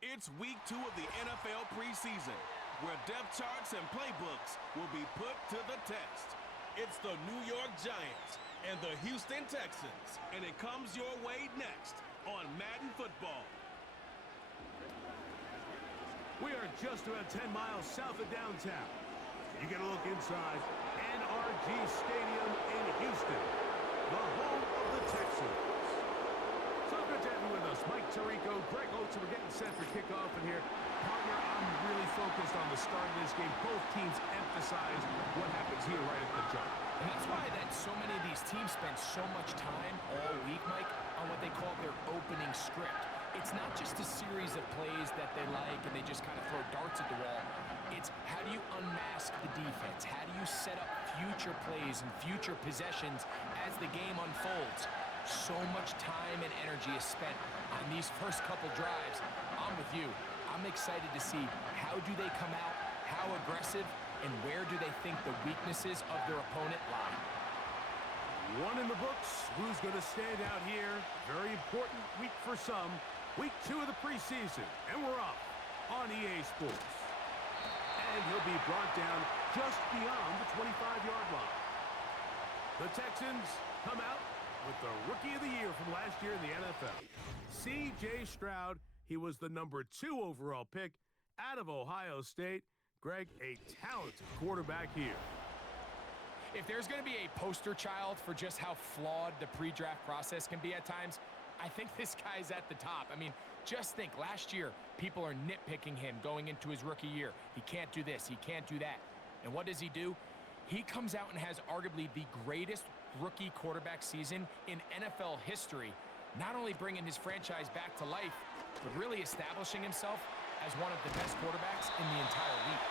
It's week 2 of the NFL preseason, where depth charts and playbooks will be put to the test. It's the New York Giants and the Houston Texans, and it comes your way next on Madden Football. We are just about 10 miles south of downtown. You get a look inside NRG Stadium in Houston, the home of the Texans. So good to have you with us. Mike Tirico, Greg Oates, we're getting set for kickoff in here. Partner, I'm really focused on the start of this game. Both teams emphasize what happens here right at the jump. And that's why so many of these teams spend so much time all week, Mike, on what they call their opening script. It's not just a series of plays that they like and they just kind of throw darts at the wall. It's how do you unmask the defense? How do you set up future plays and future possessions as the game unfolds? So much time and energy is spent on these first couple drives. I'm with you. I'm excited to see how do they come out, how aggressive, and where do they think the weaknesses of their opponent lie. One in the books. Who's going to stand out here? Very important week for some. Week 2 of the preseason, and we're off on EA Sports. And he'll be brought down just beyond the 25-yard line. The Texans come out with the Rookie of the Year from last year in the NFL. C.J. Stroud, he was the number 2 overall pick out of Ohio State. Greg, a talented quarterback here. If there's going to be a poster child for just how flawed the pre-draft process can be at times, I think this guy's at the top. I mean, just think, last year, people are nitpicking him going into his rookie year. He can't do this, he can't do that. And what does he do? He comes out and has arguably the greatest rookie quarterback season in NFL history, not only bringing his franchise back to life, but really establishing himself as one of the best quarterbacks in the entire league.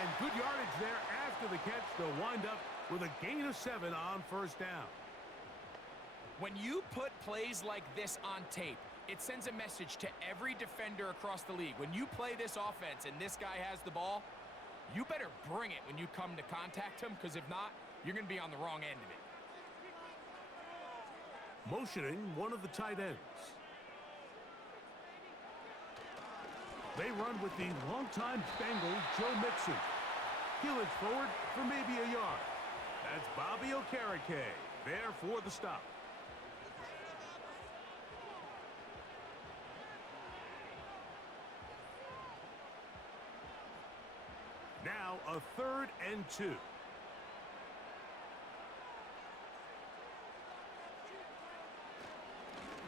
And good yardage there after the catch to wind up with a gain of 7 on first down. When you put plays like this on tape, it sends a message to every defender across the league. When you play this offense and this guy has the ball, you better bring it when you come to contact him, because if not, you're going to be on the wrong end of it. Motioning one of the tight ends. They run with the longtime Bengal Joe Mixon. He'll edge forward for maybe a yard. That's Bobby Okereke there for the stop. Now a 3rd and 2.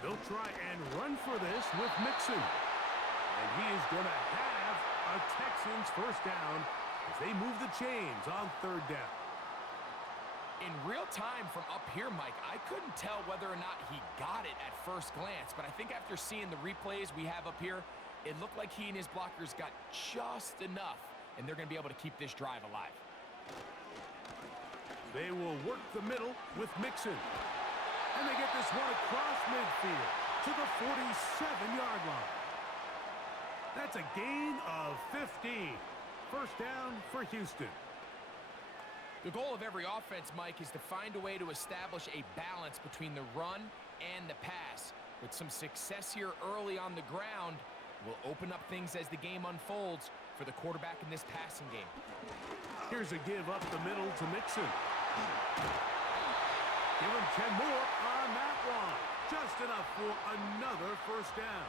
They'll try and run for this with Mixon. And he is going to have a Texans first down as they move the chains on 3rd down. In real time from up here, Mike, I couldn't tell whether or not he got it at first glance, but I think after seeing the replays we have up here, it looked like he and his blockers got just enough, and they're going to be able to keep this drive alive. They will work the middle with Mixon. And they get this one across midfield to the 47-yard line. That's a gain of 15. First down for Houston. The goal of every offense, Mike, is to find a way to establish a balance between the run and the pass. With some success here early on the ground, will open up things as the game unfolds for the quarterback in this passing game. Here's a give up the middle to Mixon. Give him 10 more on that one. Just enough for another first down.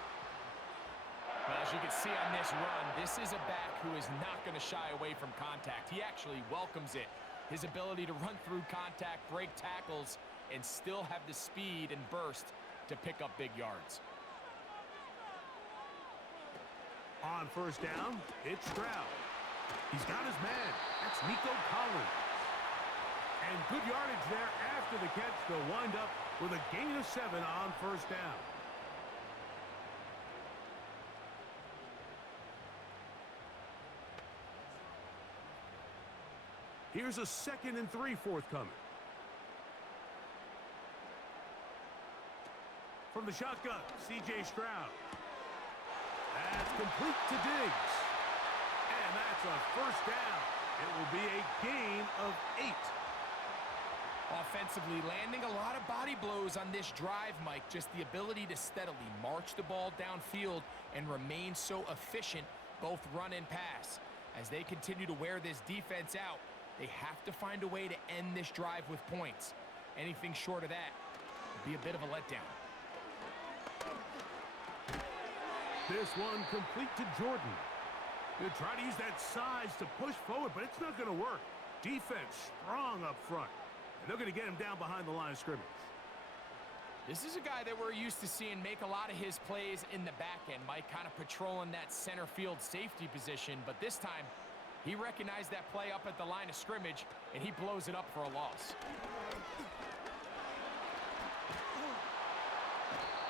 Well, as you can see on this run, this is a back who is not going to shy away from contact. He actually welcomes it. His ability to run through contact, break tackles, and still have the speed and burst to pick up big yards. On first down, it's Stroud. He's got his man. That's Nico Collins. And good yardage there after the catch to wind up with a gain of 7 on first down. Here's a 2nd and 3 forthcoming. From the shotgun, C.J. Stroud. That's complete to Diggs. And that's a first down. It will be a gain of 8. Offensively, landing a lot of body blows on this drive, Mike. Just the ability to steadily march the ball downfield and remain so efficient, both run and pass. As they continue to wear this defense out, they have to find a way to end this drive with points. Anything short of that would be a bit of a letdown. This one complete to Jordan. He'll try to use that size to push forward, but it's not going to work. Defense strong up front. And they're going to get him down behind the line of scrimmage. This is a guy that we're used to seeing make a lot of his plays in the back end. Mike kind of patrolling that center field safety position, but this time he recognized that play up at the line of scrimmage, and he blows it up for a loss.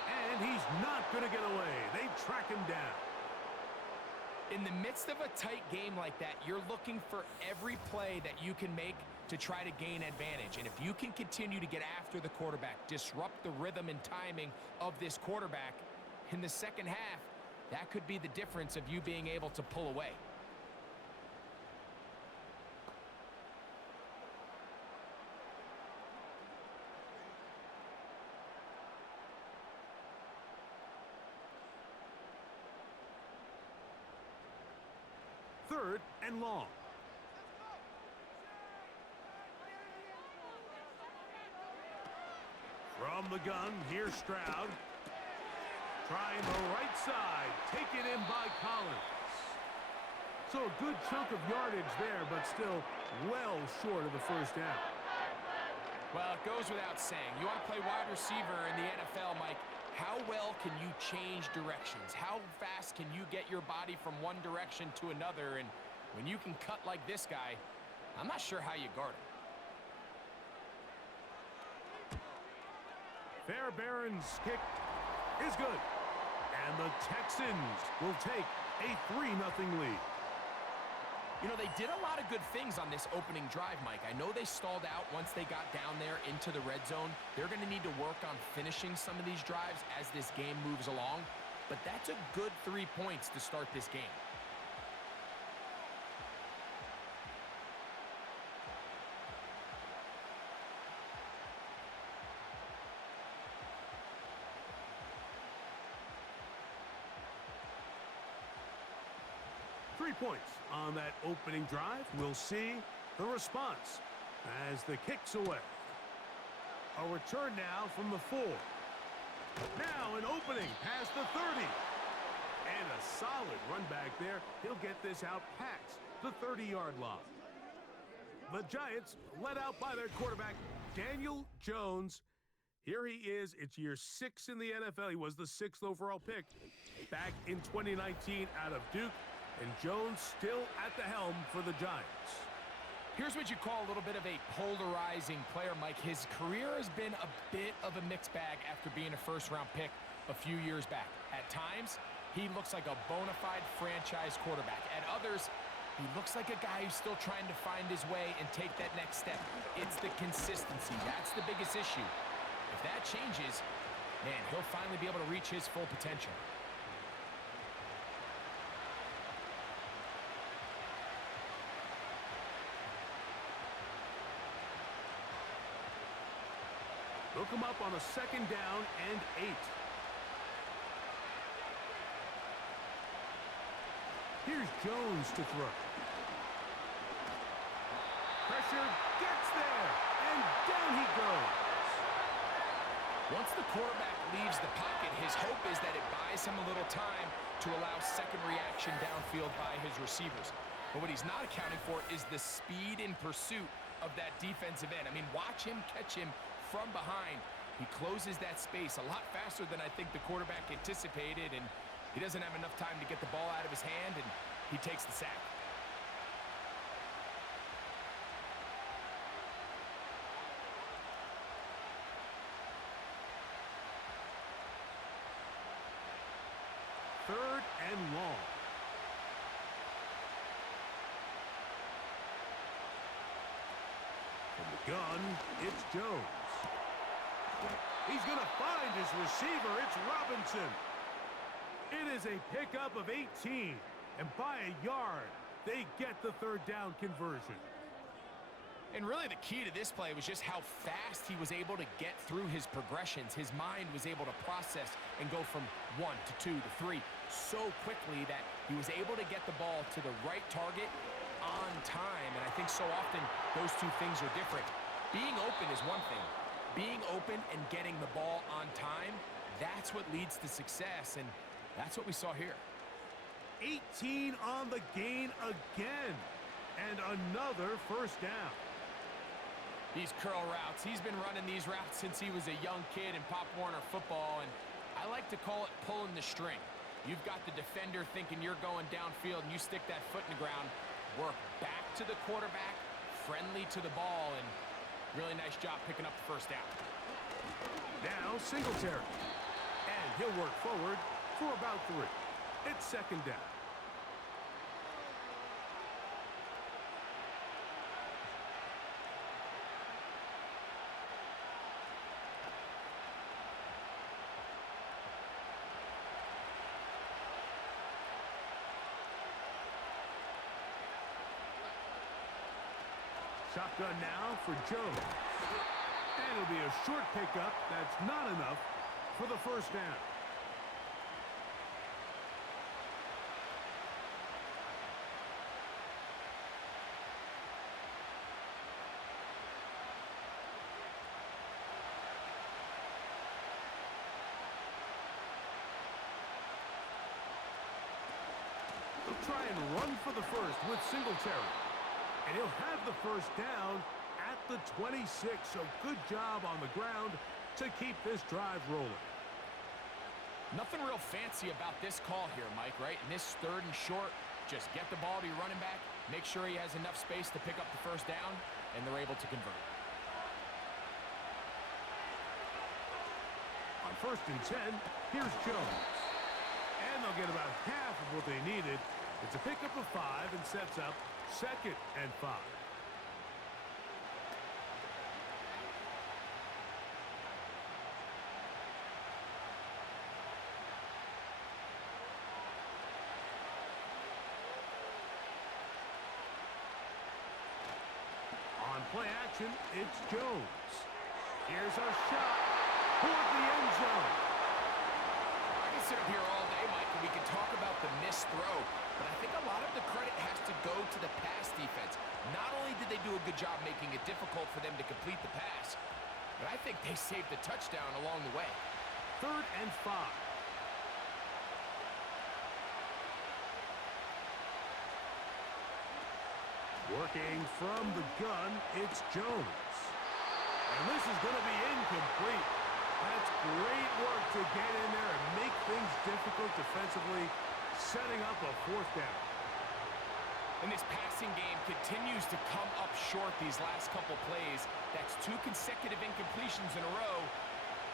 And he's not going to get away. They track him down. In the midst of a tight game like that, you're looking for every play that you can make to try to gain advantage. And if you can continue to get after the quarterback, disrupt the rhythm and timing of this quarterback in the second half, that could be the difference of you being able to pull away. Third and long. From the gun, here's Stroud. Trying the right side. Taken in by Collins. So a good chunk of yardage there, but still well short of the first down. Well, it goes without saying. You want to play wide receiver in the NFL, Mike. How well can you change directions? How fast can you get your body from one direction to another? And when you can cut like this guy, I'm not sure how you guard him. Fairbairn's kick is good. And the Texans will take a 3-0 lead. You know, they did a lot of good things on this opening drive, Mike. I know they stalled out once they got down there into the red zone. They're going to need to work on finishing some of these drives as this game moves along. But that's a good 3 points to start this game. Points on that opening drive. We'll see the response as the kick's away. A return now from the 4. Now an opening past the 30. And a solid run back there. He'll get this out past the 30-yard line. The Giants led out by their quarterback, Daniel Jones. Here he is. It's year 6 in the NFL. He was the 6th overall pick back in 2019 out of Duke. And Jones still at the helm for the Giants. Here's what you call a little bit of a polarizing player, Mike. His career has been a bit of a mixed bag after being a first-round pick a few years back. At times, he looks like a bona fide franchise quarterback. At others, he looks like a guy who's still trying to find his way and take that next step. It's the consistency. That's the biggest issue. If that changes, man, he'll finally be able to reach his full potential. Look him up on a 2nd down and 8. Here's Jones to throw. Pressure gets there, and down he goes. Once the quarterback leaves the pocket, his hope is that it buys him a little time to allow second reaction downfield by his receivers. But what he's not accounting for is the speed in pursuit of that defensive end. I mean, watch him catch him from behind. He closes that space a lot faster than I think the quarterback anticipated, and he doesn't have enough time to get the ball out of his hand, and he takes the sack. Third and long. From the gun, it's Jones. He's going to find his receiver. It's Robinson. It is a pickup of 18. And by a yard, they get the 3rd down conversion. And really the key to this play was just how fast he was able to get through his progressions. His mind was able to process and go from 1 to 2 to 3 so quickly that he was able to get the ball to the right target on time. And I think so often those two things are different. Being open is one thing. Being open and getting the ball on time, that's what leads to success, and that's what we saw here. 18 on the gain again, and another first down. These curl routes, he's been running these routes since he was a young kid in Pop Warner football, and I like to call it pulling the string. You've got the defender thinking you're going downfield, and you stick that foot in the ground, work back to the quarterback, friendly to the ball, and really nice job picking up the first down. Now Singletary, and he'll work forward for about 3. It's second down. Shotgun now for Jones. And it'll be a short pickup. That's not enough for the first down. They'll try and run for the first with Singletary. And he'll have the first down at the 26. So good job on the ground to keep this drive rolling. Nothing real fancy about this call here, Mike, right? In this 3rd and short, just get the ball to your running back, make sure he has enough space to pick up the first down, and they're able to convert. On 1st and 10, here's Jones. And they'll get about half of what they needed. It's a pickup of 5 and sets up 2nd and 5. On play action, it's Jones. Here's a shot toward the end zone. I can sit up here all day, Mike, and we can talk about the missed throw, but I think a lot of the credit has to go to the pass defense. Not only did they do a good job making it difficult for them to complete the pass, but I think they saved the touchdown along the way. 3rd and 5. Working from the gun, it's Jones. And this is going to be incomplete. That's great work to get in there and make things difficult defensively, setting up a 4th down. And this passing game continues to come up short these last couple plays. That's 2 consecutive incompletions in a row.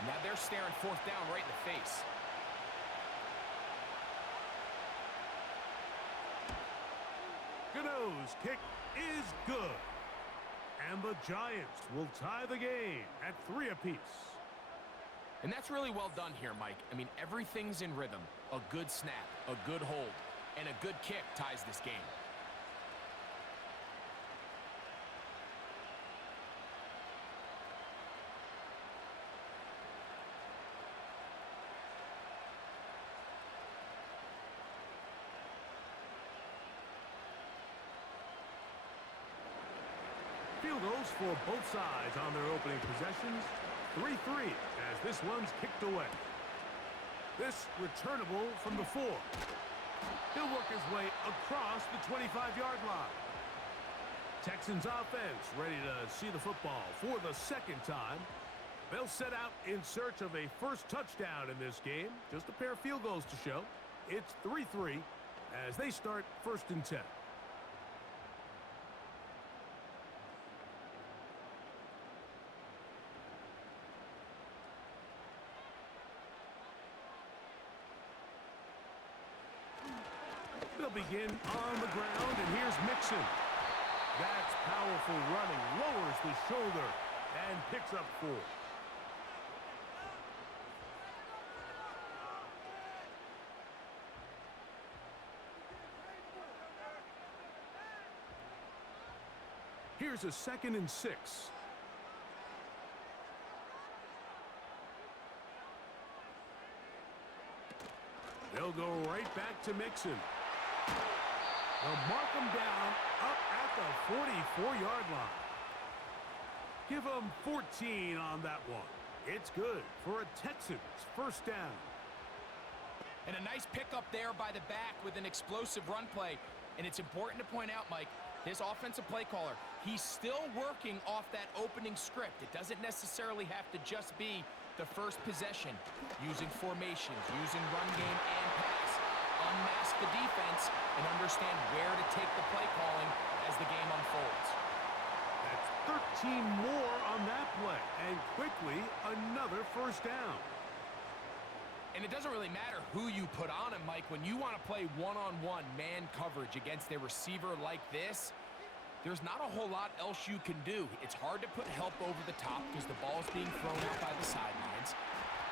Now they're staring 4th down right in the face. Gano's kick is good. And the Giants will tie the game at 3 apiece. And that's really well done here, Mike. I mean, everything's in rhythm. A good snap, a good hold, and a good kick ties this game. Field goals for both sides on their opening possessions. 3-3 as this one's kicked away. This returnable from the 4. He'll work his way across the 25-yard line. Texans offense ready to see the football for the 2nd time. They'll set out in search of a first touchdown in this game. Just a pair of field goals to show. It's 3-3 as they start 1st and 10. They'll begin on the ground, and here's Mixon. That's powerful running, lowers the shoulder, and picks up 4. Here's a 2nd and 6. They'll go right back to Mixon. They'll mark him down up at the 44-yard line. Give him 14 on that one. It's good for a Texans first down. And a nice pickup there by the back with an explosive run play. And it's important to point out, Mike, this offensive play caller, he's still working off that opening script. It doesn't necessarily have to just be the first possession. Using formations, using run game and pass. Unmask the defense and understand where to take the play calling as the game unfolds. That's 13 more on that play. And quickly, another first down. And it doesn't really matter who you put on him, Mike. When you want to play one-on-one man coverage against a receiver like this, there's not a whole lot else you can do. It's hard to put help over the top because the ball's being thrown out by the sidelines.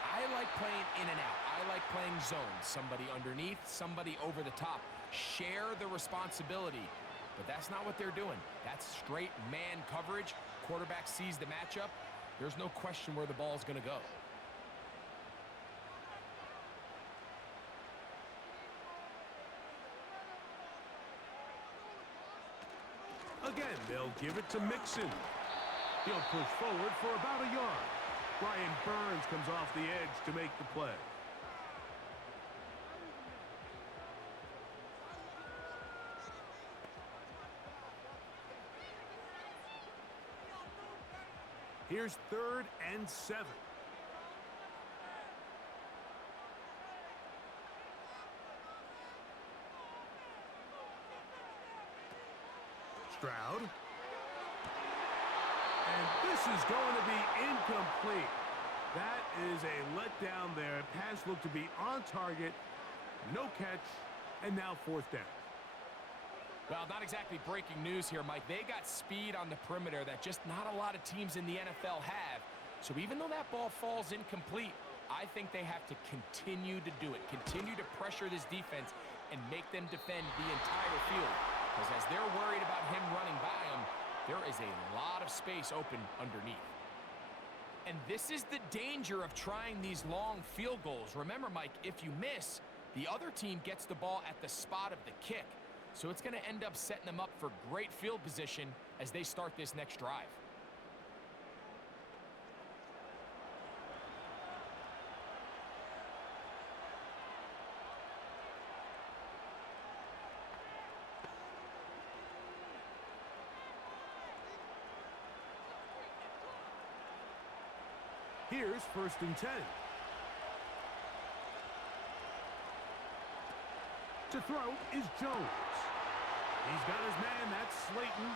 I like playing in and out. I like playing zones. Somebody underneath, somebody over the top. Share the responsibility. But that's not what they're doing. That's straight man coverage. Quarterback sees the matchup. There's no question where the ball's going to go. Again, they'll give it to Mixon. He'll push forward for about a yard. Brian Burns comes off the edge to make the play. Here's 3rd and 7. Stroud. And this is going to be incomplete. That is a letdown there. Pass looked to be on target. No catch. And now 4th down. Well, not exactly breaking news here, Mike. They got speed on the perimeter that just not a lot of teams in the NFL have. So even though that ball falls incomplete, I think they have to continue to do it. Continue to pressure this defense and make them defend the entire field. Because as they're worried about him running by them, there is a lot of space open underneath. And this is the danger of trying these long field goals. Remember, Mike, if you miss, the other team gets the ball at the spot of the kick. So it's going to end up setting them up for great field position as they start this next drive. Here's 1st and 10. To throw is Jones. He's got his man, that's Slayton.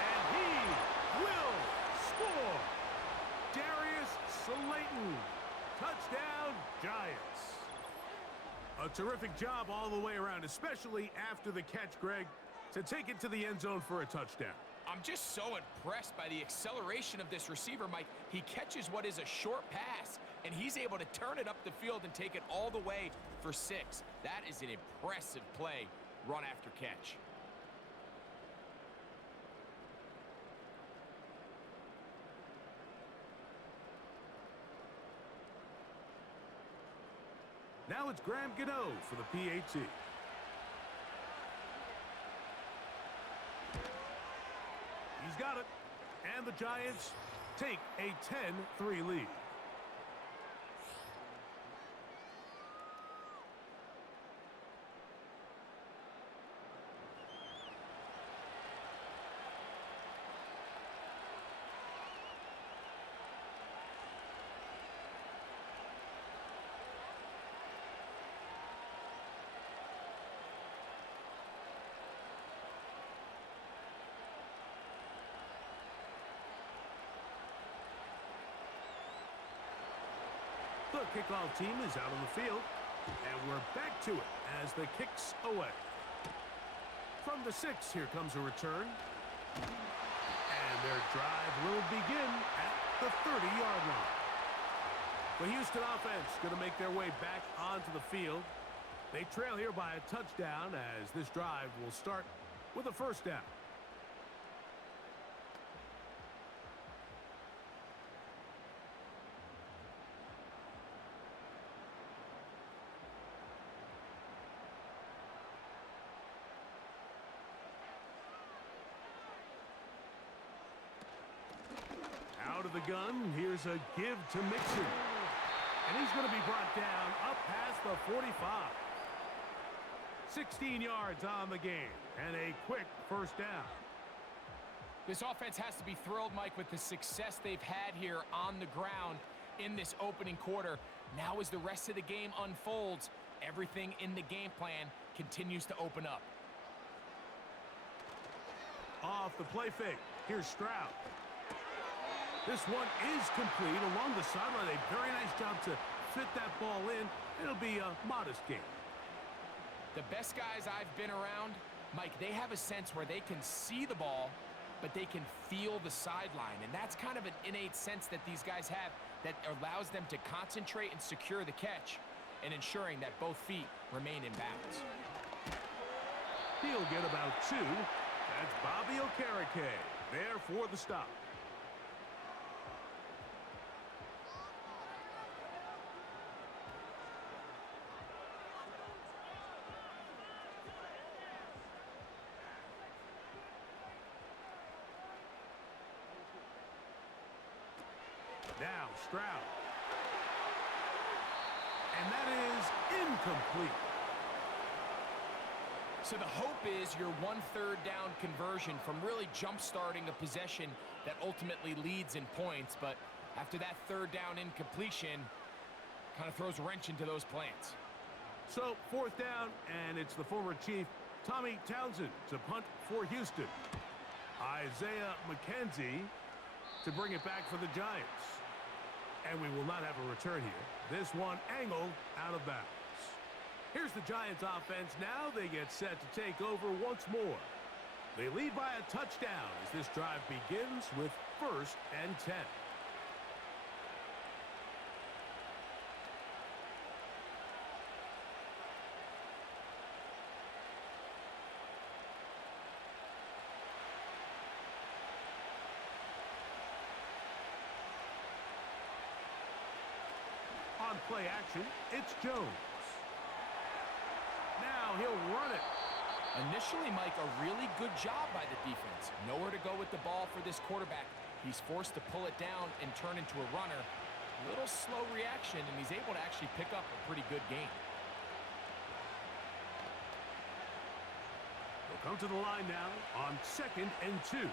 And he will score. Darius Slayton. Touchdown, Giants. A terrific job all the way around, especially after the catch, Greg, to take it to the end zone for a touchdown. I'm just so impressed by the acceleration of this receiver, Mike. He catches what is a short pass, and he's able to turn it up the field and take it all the way for 6. That is an impressive play, run after catch. Now it's Graham Gano for the PAT. He's got it. And the Giants take a 10-3 lead. The kickoff team is out on the field, and we're back to it as the kick's away. From the 6, here comes a return. And their drive will begin at the 30-yard line. The Houston offense going to make their way back onto the field. They trail here by a touchdown as this drive will start with a first down. the gun. Here's a give to Mixon. And he's going to be brought down up past the 45. 16 yards on the game and a quick first down. This offense has to be thrilled, Mike, with the success they've had here on the ground in this opening quarter. Now as the rest of the game unfolds, everything in the game plan continues to open up. Off the play fake. Here's Stroud. This one is complete along the sideline. A very nice job to fit that ball in. It'll be a modest game. The best guys I've been around, Mike, they have a sense where they can see the ball, but they can feel the sideline. And that's kind of an innate sense that these guys have that allows them to concentrate and secure the catch and ensuring that both feet remain in bounds. He'll get about 2. That's Bobby Okereke there for the stop. Now Stroud. And that is incomplete. So the hope is your 1/3 down conversion from really jump-starting a possession that ultimately leads in points. But after that 3rd down incompletion, kind of throws a wrench into those plans. So 4th down, and it's the former Chief, Tommy Townsend, to punt for Houston. Isaiah McKenzie to bring it back for the Giants. And we will not have a return here. This one angled out of bounds. Here's the Giants offense. Now they get set to take over once more. They lead by a touchdown as this drive begins with 1st and 10. On play action, it's Jones. Now he'll run it. Initially, Mike, a really good job by the defense. Nowhere to go with the ball for this quarterback. He's forced to pull it down and turn into a runner. A little slow reaction, and he's able to actually pick up a pretty good game. They'll come to the line now on 2nd and 2.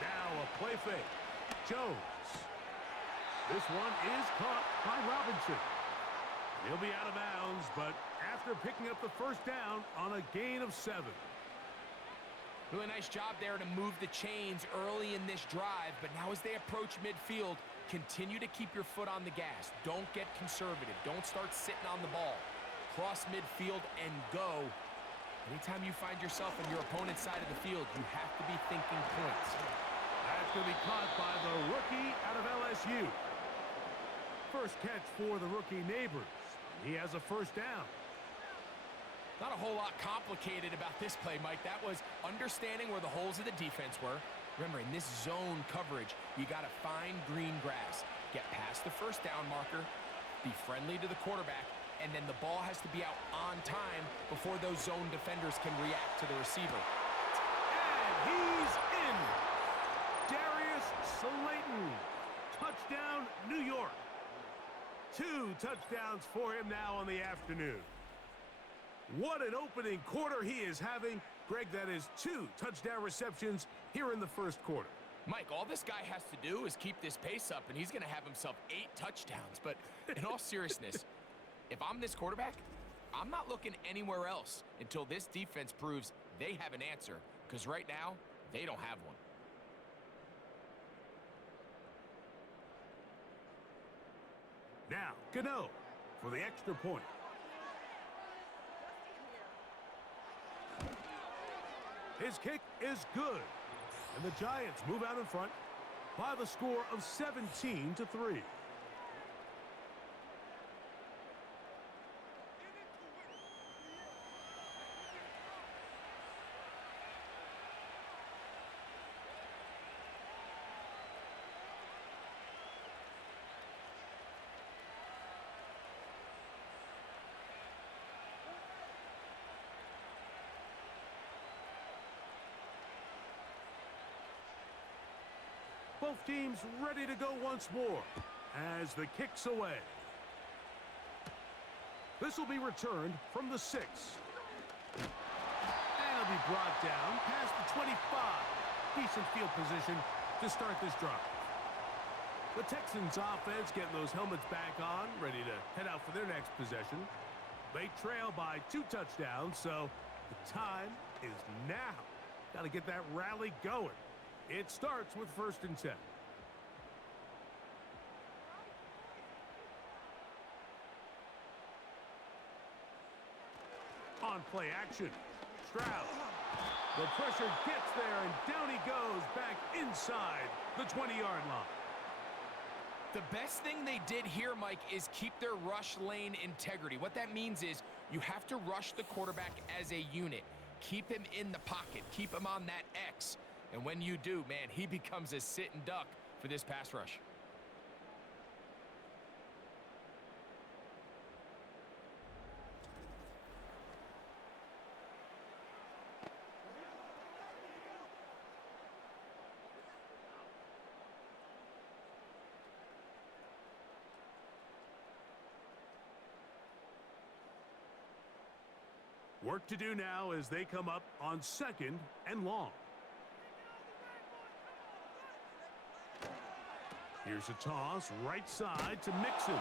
Now a play fake. Jones. This one is caught by Robinson. He'll be out of bounds, but after picking up the 1st down on a gain of 7. Really nice job there to move the chains early in this drive, but now as they approach midfield, continue to keep your foot on the gas. Don't get conservative. Don't start sitting on the ball. Cross midfield and go. Anytime you find yourself on your opponent's side of the field, you have to be thinking points. That's going to be caught by the rookie out of LSU. First catch for the rookie Neighbors. He has a 1st down. Not a whole lot complicated about this play, Mike. That was understanding where the holes of the defense were. Remember, in this zone coverage, you got to find green grass. Get past the 1st down marker, be friendly to the quarterback, and then the ball has to be out on time before those zone defenders can react to the receiver. And he's in. Darius Slayton. Touchdown, New York. 2 touchdowns for him now on the afternoon. What an opening quarter he is having. Greg, that is 2 touchdown receptions here in the 1st quarter. Mike, all this guy has to do is keep this pace up, and he's going to have himself 8 touchdowns. But in all seriousness, if I'm this quarterback, I'm not looking anywhere else until this defense proves they have an answer, because right now, they don't have one. Now, Gano for the extra point. His kick is good. And the Giants move out in front by the score of 17-3. Both teams ready to go once more as the kick's away. This will be returned from the 6. And it'll be brought down past the 25. Decent field position to start this drive. The Texans offense getting those helmets back on, ready to head out for their next possession. They trail by 2 touchdowns, so the time is now. Got to get that rally going. It starts with 1st and 10. On play action, Stroud. The pressure gets there, and down he goes back inside the 20-yard line. The best thing they did here, Mike, is keep their rush lane integrity. What that means is you have to rush the quarterback as a unit. Keep him in the pocket. Keep him on that X. And when you do, man, he becomes a sitting duck for this pass rush. Work to do now as they come up on 2nd and long. Here's a toss right side to Mixon.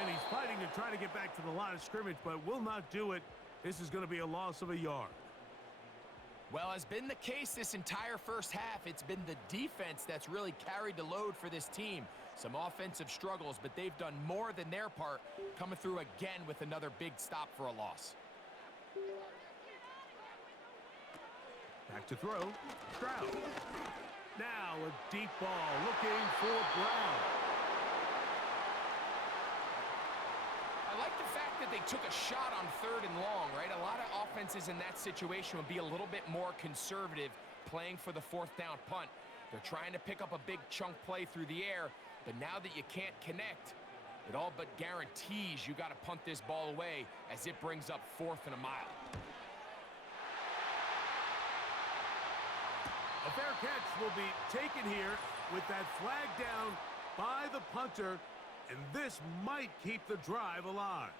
And he's fighting to try to get back to the line of scrimmage, but will not do it. This is going to be a loss of a yard. Well, has been the case this entire first half. It's been the defense that's really carried the load for this team. Some offensive struggles, but they've done more than their part, coming through again with another big stop for a loss. Back to throw, Stroud. Now a deep ball looking for Brown. I like the fact that they took a shot on 3rd and long, right? A lot of offenses in that situation would be a little bit more conservative playing for the 4th down punt. They're trying to pick up a big chunk play through the air, but now that you can't connect, it all but guarantees you got to punt this ball away as it brings up 4th and a mile. A fair catch will be taken here with that flag down by the punter, and this might keep the drive alive.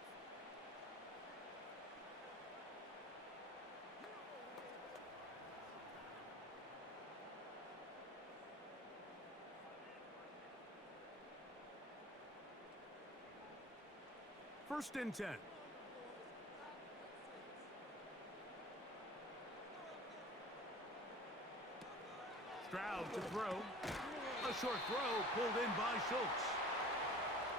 First and 10. Stroud to throw. A short throw pulled in by Schultz.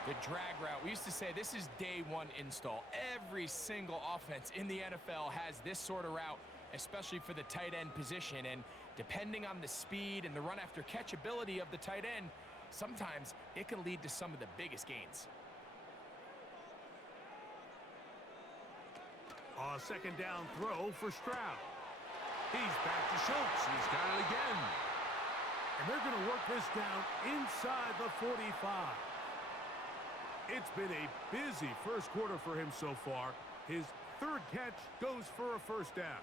The drag route. We used to say this is day 1 install. Every single offense in the NFL has this sort of route, especially for the tight end position. And depending on the speed and the run after catch ability of the tight end, sometimes it can lead to some of the biggest gains. A 2nd down throw for Stroud. He's back to Schultz. He's got it again. And they're going to work this down inside the 45. It's been a busy first quarter for him so far. His 3rd catch goes for a 1st down.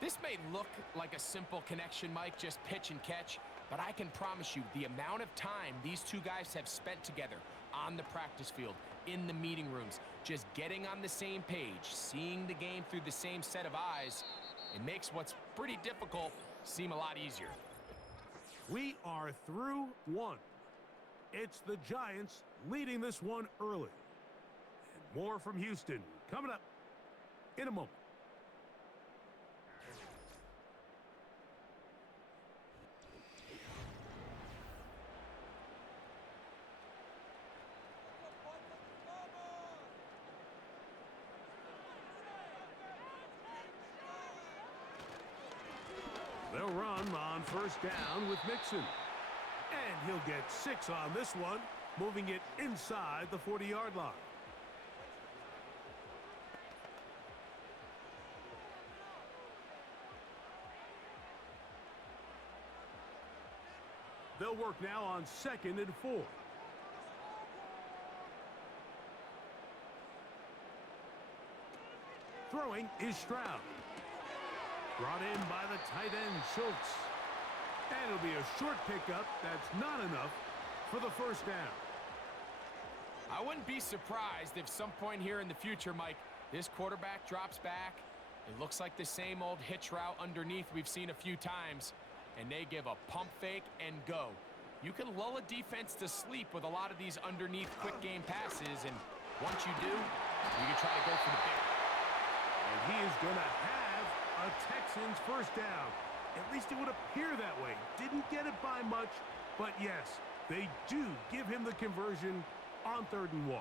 This may look like a simple connection, Mike, just pitch and catch, but I can promise you the amount of time these two guys have spent together on the practice field, in the meeting rooms, just getting on the same page, seeing the game through the same set of eyes, it makes what's pretty difficult seem a lot easier. We are through 1. It's the Giants leading this one early. And more from Houston coming up in a moment. They'll run on 1st down with Mixon. And he'll get 6 on this one, moving it inside the 40-yard line. They'll work now on 2nd and 4. Throwing is Stroud. Brought in by the tight end, Schultz. And it'll be a short pickup that's not enough for the first down. I wouldn't be surprised if some point here in the future, Mike, this quarterback drops back. It looks like the same old hitch route underneath we've seen a few times, and they give a pump fake and go. You can lull a defense to sleep with a lot of these underneath quick game passes, and once you do, you can try to go for the big. And he is going to have a Texans first down. At least it would appear that way. Didn't get it by much, but yes, they do give him the conversion on 3rd and 1.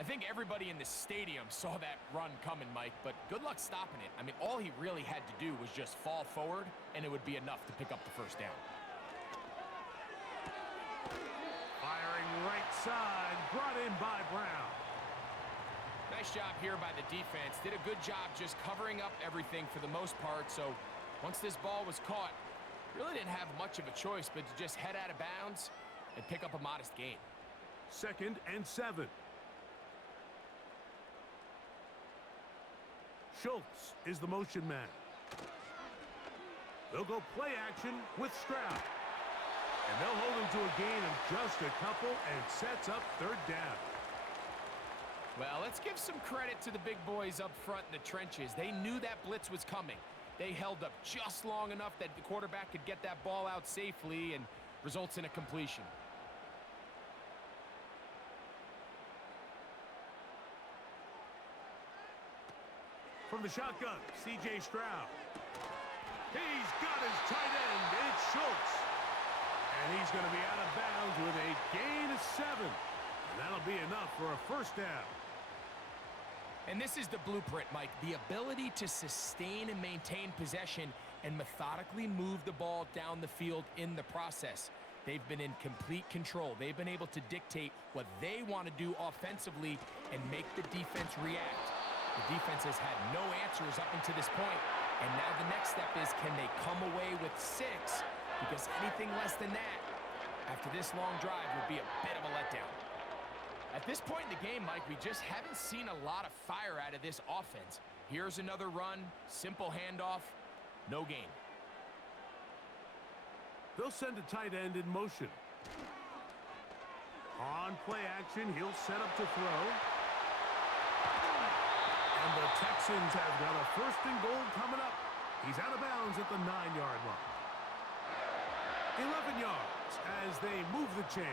I think everybody in the stadium saw that run coming, Mike, but good luck stopping it. I mean, all he really had to do was just fall forward, and it would be enough to pick up the first down. Firing right side, brought in by Brown. Nice job here by the defense. Did a good job just covering up everything for the most part, so once this ball was caught, really didn't have much of a choice but to just head out of bounds and pick up a modest gain. 2nd and 7. Schultz is the motion man. They'll go play action with Stroud. And they'll hold him to a gain of just a couple and sets up 3rd down. Well, let's give some credit to the big boys up front in the trenches. They knew that blitz was coming. They held up just long enough that the quarterback could get that ball out safely and results in a completion. From the shotgun, C.J. Stroud. He's got his tight end. It's Schultz. And he's going to be out of bounds with a gain of 7. And that'll be enough for a first down. And this is the blueprint, Mike. The ability to sustain and maintain possession and methodically move the ball down the field in the process. They've been in complete control. They've been able to dictate what they want to do offensively and make the defense react. The defense has had no answers up until this point, and now the next step is, can they come away with 6? Because anything less than that, after this long drive, would be a bit of a letdown. At this point in the game, Mike, we just haven't seen a lot of fire out of this offense. Here's another run, simple handoff, no gain. They'll send a tight end in motion. On play action, he'll set up to throw. And the Texans have got a 1st and goal coming up. He's out of bounds at the 9-yard line. 11 yards as they move the chains.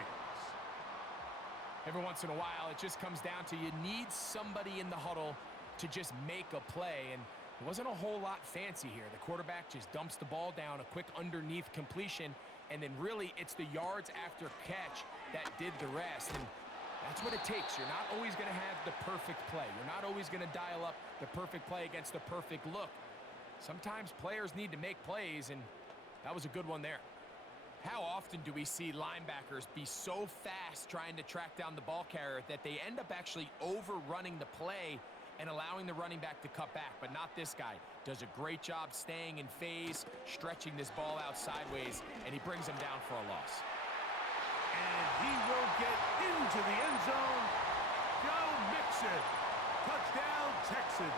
Every once in a while, it just comes down to you need somebody in the huddle to just make a play, and it wasn't a whole lot fancy here. The quarterback just dumps the ball down, a quick underneath completion, and then really it's the yards after catch that did the rest, and that's what it takes. You're not always going to have the perfect play. You're not always going to dial up the perfect play against the perfect look. Sometimes players need to make plays, and that was a good one there. How often do we see linebackers be so fast trying to track down the ball carrier that they end up actually overrunning the play and allowing the running back to cut back? But not this guy. Does a great job staying in phase, stretching this ball out sideways, and he brings him down for a loss. And he will get into the end zone. Joe Mixon. Touchdown, Texans.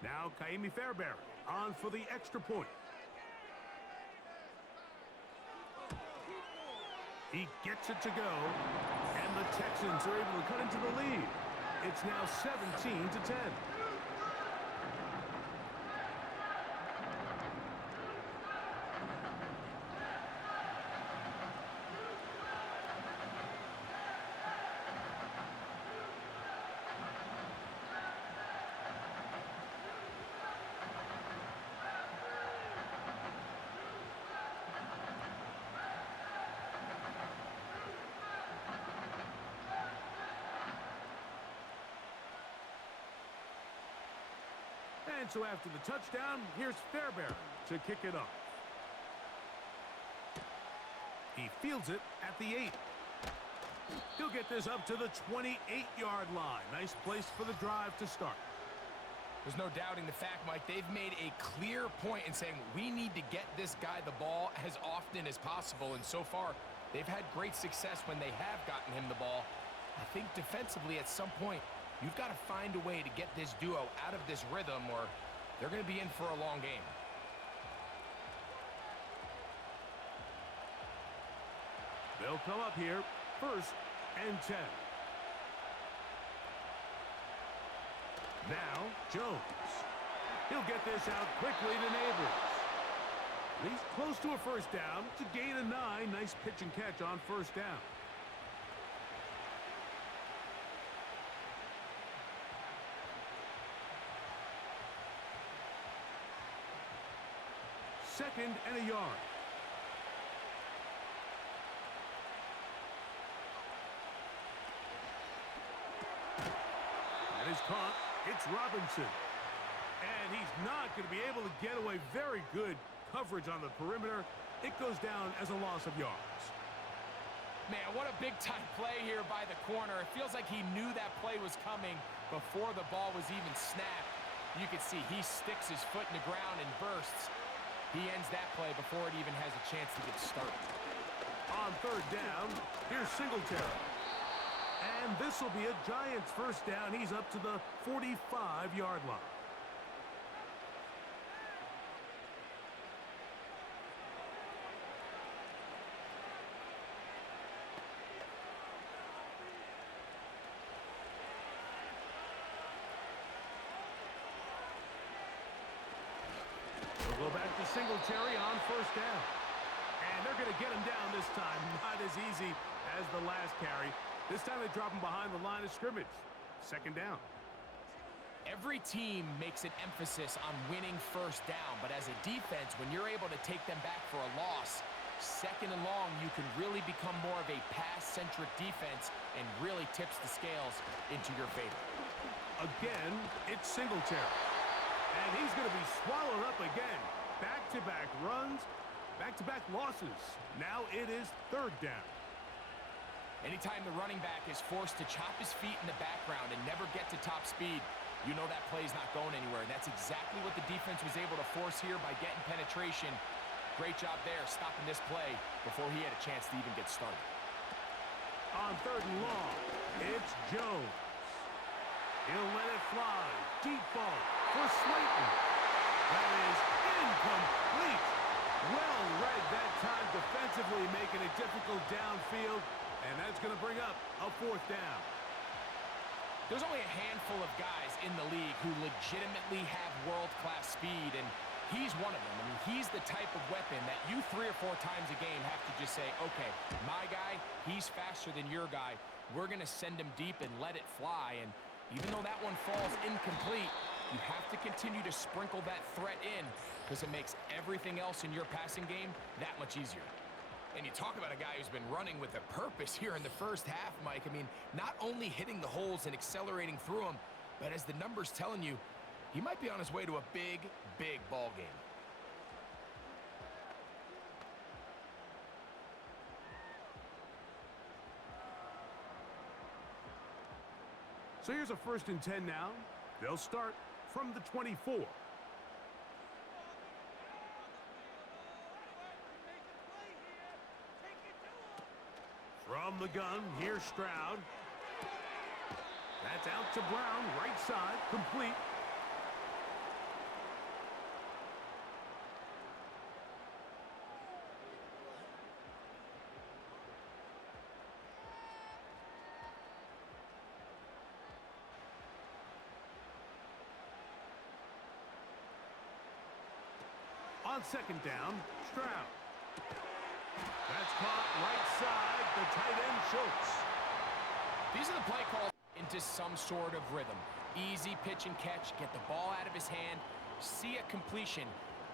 Now Kaimi Fairbairn on for the extra point. He gets it to go, and the Texans are able to cut into the lead. It's now 17-10. And so after the touchdown, here's Fairbairn to kick it off. He fields it at the 8. He'll get this up to the 28-yard line. Nice place for the drive to start. There's no doubting the fact, Mike, they've made a clear point in saying we need to get this guy the ball as often as possible, and so far they've had great success when they have gotten him the ball. I think defensively at some point you've got to find a way to get this duo out of this rhythm or they're going to be in for a long game. They'll come up here, 1st and 10. Now, Jones. He'll get this out quickly to Neighbors. He's close to a first down to gain a 9. Nice pitch and catch on first down. Second and a yard. That is caught. It's Robinson. And he's not going to be able to get away. Very good coverage on the perimeter. It goes down as a loss of yards. Man, what a big-time play here by the corner. It feels like he knew that play was coming before the ball was even snapped. You can see he sticks his foot in the ground and bursts. He ends that play before it even has a chance to get started. On third down, here's Singletary. And this will be a Giants first down. He's up to the 45-yard line. We'll go back to Singletary on first down. And they're going to get him down this time. Not as easy as the last carry. This time they drop him behind the line of scrimmage. Second down. Every team makes an emphasis on winning first down, but as a defense, when you're able to take them back for a loss, second and long, you can really become more of a pass-centric defense and really tips the scales into your favor. Again, it's Singletary. And he's going to be swallowed up again. Back-to-back runs, back-to-back losses. Now it is third down. Anytime the running back is forced to chop his feet in the background and never get to top speed, you know that play's not going anywhere. And that's exactly what the defense was able to force here by getting penetration. Great job there, stopping this play before he had a chance to even get started. On third and long, it's Jones. He'll let it fly. Deep ball for Slayton. That is incomplete. Well read that time defensively, making it difficult downfield. And that's going to bring up a fourth down. There's only a handful of guys in the league who legitimately have world-class speed, and he's one of them. I mean, he's the type of weapon that you 3 or 4 times a game have to just say, okay, my guy, he's faster than your guy. We're going to send him deep and let it fly. And even though that one falls incomplete, you have to continue to sprinkle that threat in because it makes everything else in your passing game that much easier. And you talk about a guy who's been running with a purpose here in the first half, Mike. I mean, not only hitting the holes and accelerating through them, but as the numbers telling you, he might be on his way to a big, big ball game. So here's a 1st and 10 now. They'll start from the 24. From the gun, here's Stroud. That's out to Brown, right side, complete. On second down, Stroud. That's caught right side, the tight end Schultz. These are the play calls into some sort of rhythm. Easy pitch and catch, get the ball out of his hand, see a completion.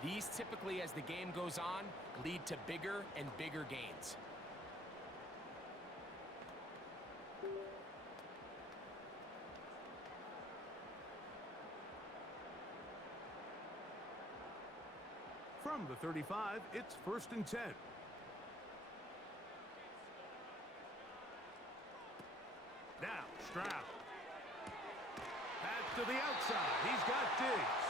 These typically, as the game goes on, lead to bigger and bigger gains. From the 35, it's 1st and 10. Stroud. Back to the outside. He's got Diggs.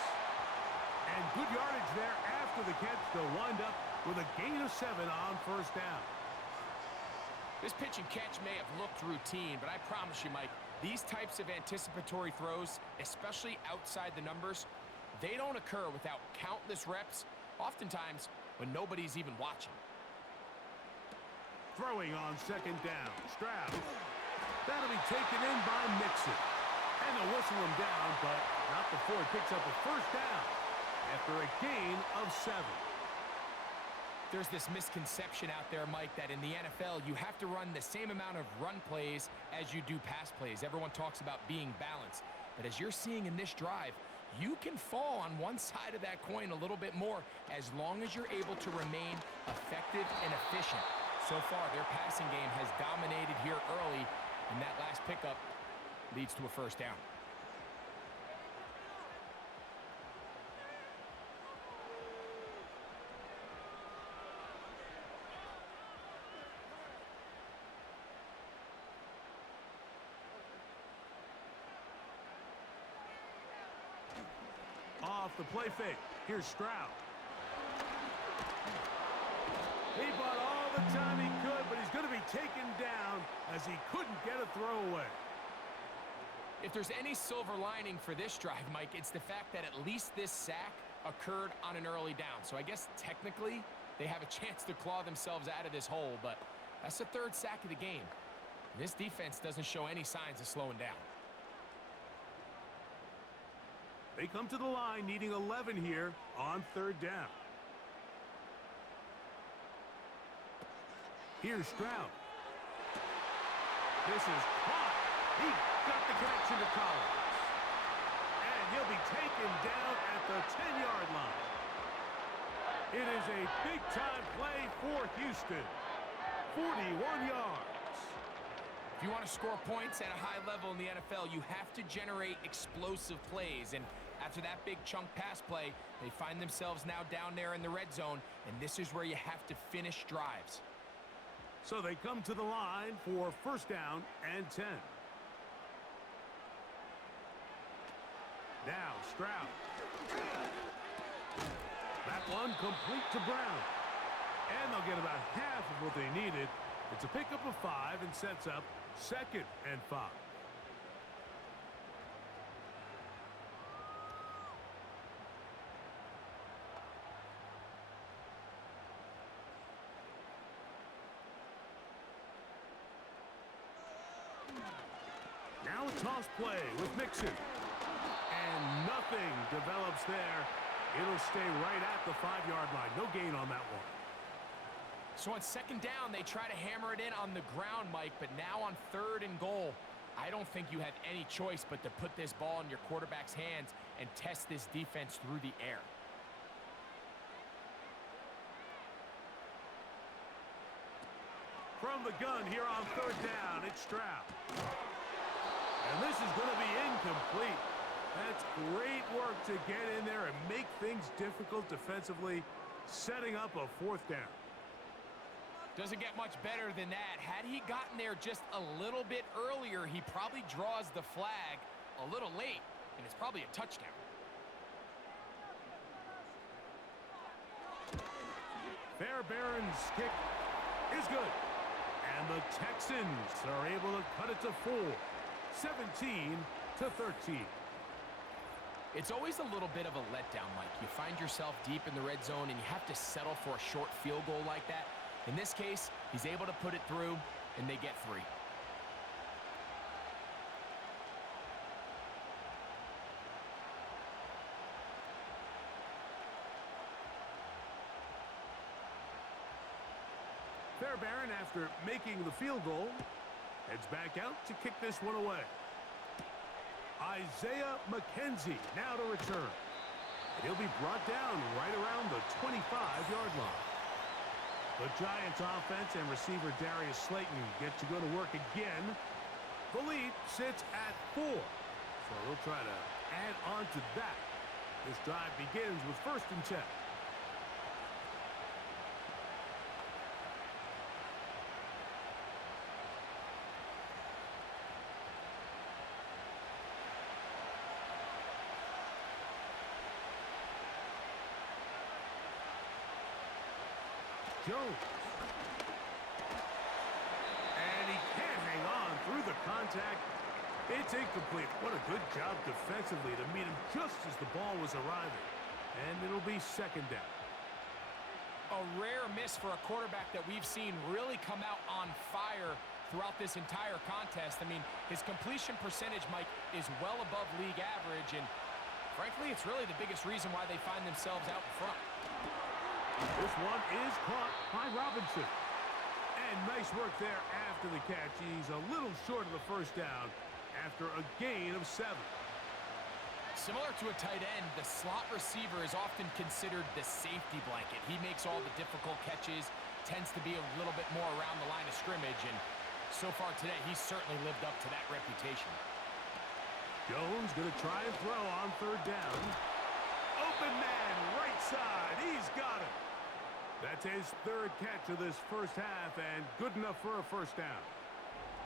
And good yardage there after the catch. They'll wind up with a gain of 7 on first down. This pitch and catch may have looked routine, but I promise you, Mike, these types of anticipatory throws, especially outside the numbers, they don't occur without countless reps, oftentimes when nobody's even watching. Throwing on second down. Stroud. That'll be taken in by Mixon. And they'll whistle him down, but not before he picks up a first down after a gain of 7. There's this misconception out there, Mike, that in the NFL, you have to run the same amount of run plays as you do pass plays. Everyone talks about being balanced. But as you're seeing in this drive, you can fall on one side of that coin a little bit more as long as you're able to remain effective and efficient. So far, their passing game has dominated here early, and that last pickup leads to a first down. Off the play fake. Here's Stroud. He bought all the time he could, but he's going to be taken down as he couldn't get a throw away. If there's any silver lining for this drive, Mike, it's the fact that at least this sack occurred on an early down. So I guess technically they have a chance to claw themselves out of this hole, but that's the 3rd sack of the game. This defense doesn't show any signs of slowing down. They come to the line needing 11 here on 3rd down. Here's Stroud. This is caught. He got the catch into Collins. And he'll be taken down at the 10-yard line. It is a big-time play for Houston. 41 yards. If you want to score points at a high level in the NFL, you have to generate explosive plays. And after that big chunk pass play, they find themselves now down there in the red zone, and this is where you have to finish drives. So they come to the line for first down and 10. Now Stroud. That one complete to Brown. And they'll get about half of what they needed. It's a pickup of 5 and sets up 2nd and 5. Now a toss play with Mixon. And nothing develops there. It'll stay right at the 5-yard line. No gain on that one. So on second down, they try to hammer it in on the ground, Mike, but now on 3rd and goal, I don't think you have any choice but to put this ball in your quarterback's hands and test this defense through the air. From the gun here on 3rd down, it's Stroud. And this is going to be incomplete. That's great work to get in there and make things difficult defensively, setting up a 4th down. Doesn't get much better than that. Had he gotten there just a little bit earlier, he probably draws the flag a little late, and it's probably a touchdown. Fairbairn's kick is good. And the Texans are able to cut it to 4, 17-13. It's always a little bit of a letdown, Mike. You find yourself deep in the red zone, and you have to settle for a short field goal like that. In this case, he's able to put it through, and they get 3. Fairbairn, after making the field goal, heads back out to kick this one away. Isaiah McKenzie now to return. And he'll be brought down right around the 25-yard line. The Giants offense and receiver Darius Slayton get to go to work again. The lead sits at 4. So they'll try to add on to that. This drive begins with 1st and 10. Jones. And he can't hang on through the contact. It's incomplete. What a good job defensively to meet him just as the ball was arriving. And it'll be second down. A rare miss for a quarterback that we've seen really come out on fire throughout this entire contest. I mean, his completion percentage, Mike, is well above league average, and frankly, it's really the biggest reason why they find themselves out in front. This one is caught by Robinson. And nice work there after the catch. He's a little short of the first down after a gain of 7. Similar to a tight end, the slot receiver is often considered the safety blanket. He makes all the difficult catches, tends to be a little bit more around the line of scrimmage, and so far today, he's certainly lived up to that reputation. Jones going to try and throw on third down. Open man, right side. He's got it. That's his third catch of this first half, and good enough for a first down.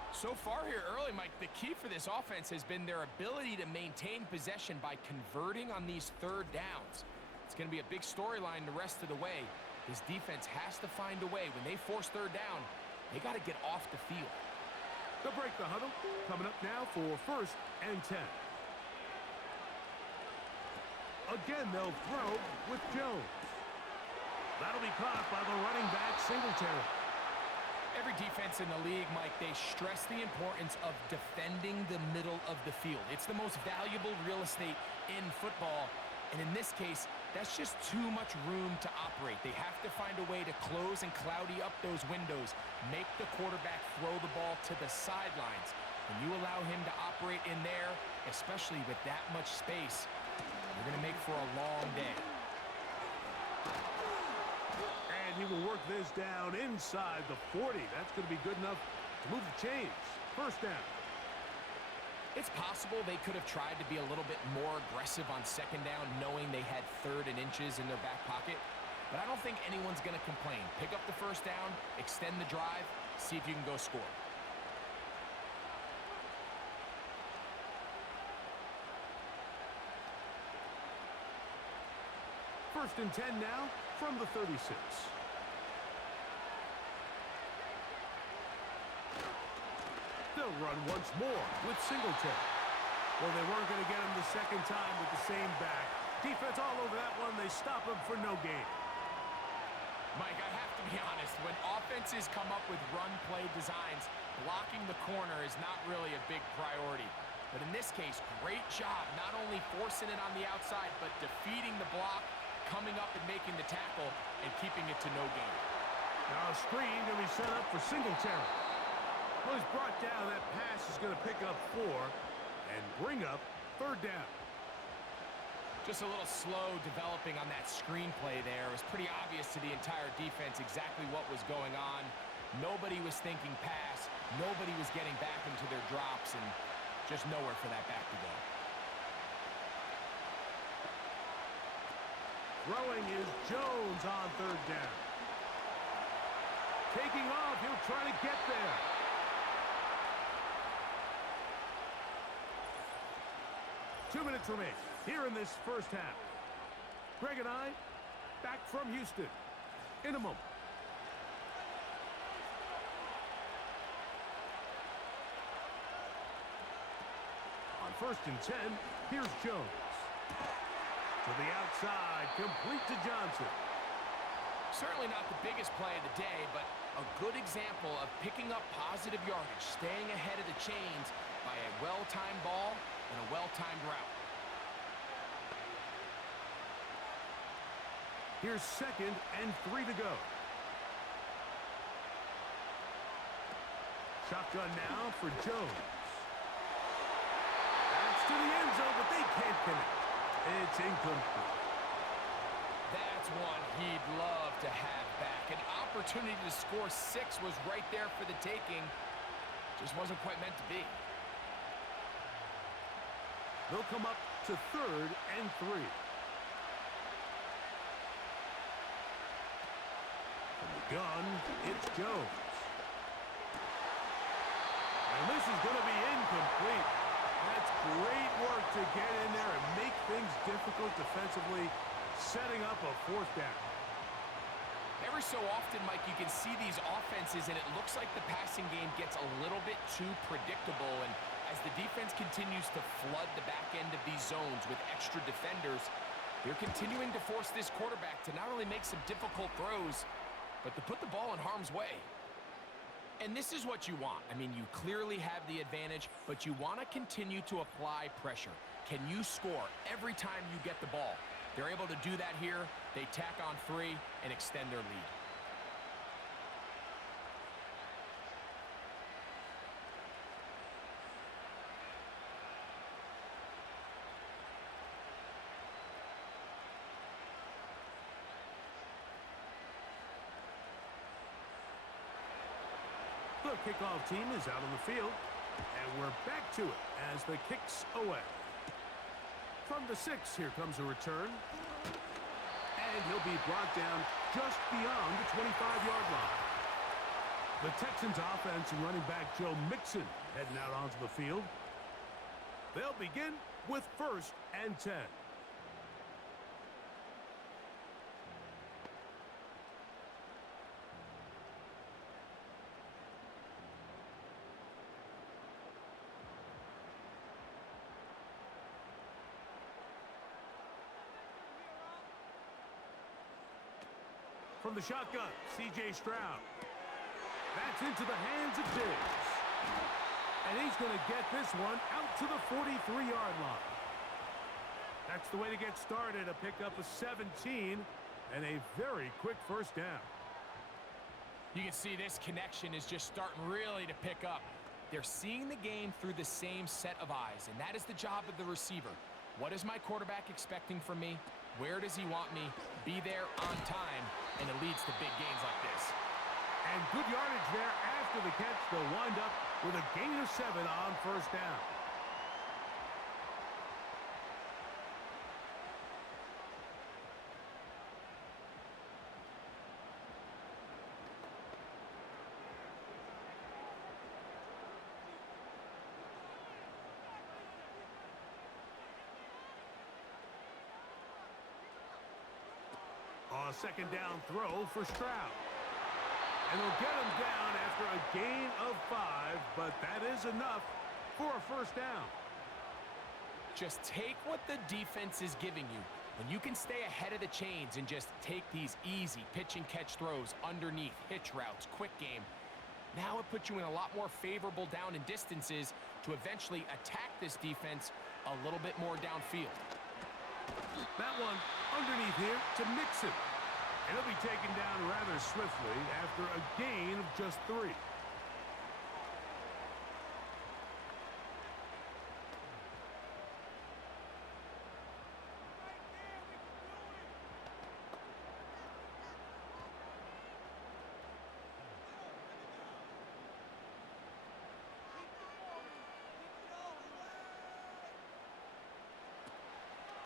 So far here early, Mike, the key for this offense has been their ability to maintain possession by converting on these third downs. It's going to be a big storyline the rest of the way. This defense has to find a way. When they force third down, they got to get off the field. They'll break the huddle. Coming up now for first and 10. Again, they'll throw with Jones. That'll be caught by the running back, Singletary. Every defense in the league, Mike, they stress the importance of defending the middle of the field. It's the most valuable real estate in football. And in this case, that's just too much room to operate. They have to find a way to close and cloudy up those windows, make the quarterback throw the ball to the sidelines. When you allow him to operate in there, especially with that much space, you're going to make for a long day. And he will work this down inside the 40. That's going to be good enough to move the chains. First down. It's possible they could have tried to be a little bit more aggressive on second down, knowing they had third and inches in their back pocket. But I don't think anyone's going to complain. Pick up the first down, extend the drive, see if you can go score. First and 10 now from the 36. They'll run once more with Singletary. Well, they weren't going to get him the second time with the same back. Defense all over that one. They stop him for no gain. Mike, I have to be honest. When offenses come up with run-play designs, blocking the corner is not really a big priority. But in this case, great job not only forcing it on the outside, but defeating the block, coming up and making the tackle, and keeping it to no gain. Now a screen going to be set up for Singletary. Well, he's brought down. That pass is going to pick up 4 and bring up third down. Just a little slow developing on that screenplay there. It was pretty obvious to the entire defense exactly what was going on. Nobody was thinking pass. Nobody was getting back into their drops, and just nowhere for that back to go. Throwing is Jones on third down. Taking off, he'll try to get there. Two minutes remain here in this first half. Greg and I back from Houston in a moment. On first and 10, here's Jones. To the outside, complete to Johnson. Certainly not the biggest play of the day, but a good example of picking up positive yardage, staying ahead of the chains by a well-timed ball and a well-timed route. Here's second and 3 to go. Shotgun now for Jones. That's to the end zone, but they can't connect. It's incomplete. That's one he'd love to have back. An opportunity to score 6 was right there for the taking. Just wasn't quite meant to be. They'll come up to third and 3. From the gun, it's Jones. And this is going to be incomplete. That's great work to get in there and make things difficult defensively, setting up a fourth down. Every so often, Mike, you can see these offenses, and it looks like the passing game gets a little bit too predictable. And as the defense continues to flood the back end of these zones with extra defenders, they're continuing to force this quarterback to not only make some difficult throws, but to put the ball in harm's way. And this is what you want. I mean, you clearly have the advantage, but you want to continue to apply pressure. Can you score every time you get the ball? They're able to do that here. They tack on 3 and extend their lead. The kickoff team is out on the field, and we're back to it as the kick's away. From the 6, here comes a return, and he'll be brought down just beyond the 25-yard line. The Texans offense and running back Joe Mixon heading out onto the field. They'll begin with 1st and 10. From the shotgun, C.J. Stroud. That's into the hands of Diggs. And he's going to get this one out to the 43-yard line. That's the way to get started, a pickup of 17 and a very quick first down. You can see this connection is just starting really to pick up. They're seeing the game through the same set of eyes, and that is the job of the receiver. What is my quarterback expecting from me? Where does he want me? Be there on time, and it leads to big gains like this. And good yardage there after the catch. They'll wind up with a gain of 7 on first down. A second down throw for Stroud. And they'll get him down after a gain of 5, but that is enough for a first down. Just take what the defense is giving you. When you can stay ahead of the chains and just take these easy pitch and catch throws underneath, hitch routes, quick game, now it puts you in a lot more favorable down and distances to eventually attack this defense a little bit more downfield. That one underneath here to Mixon. And he'll be taken down rather swiftly after a gain of just 3.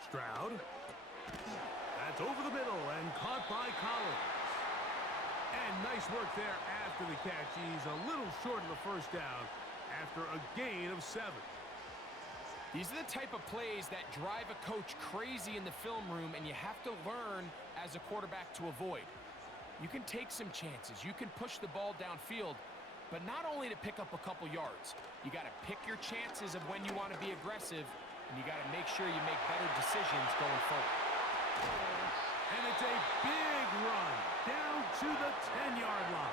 Stroud. That's over the middle and caught by Collins. And nice work there after the catch. He's a little short of the first down after a gain of 7. These are the type of plays that drive a coach crazy in the film room, and you have to learn as a quarterback to avoid. You can take some chances. You can push the ball downfield, but not only to pick up a couple yards. You got to pick your chances of when you want to be aggressive, and you got to make sure you make better decisions going forward. And it's a big run down to the 10-yard line.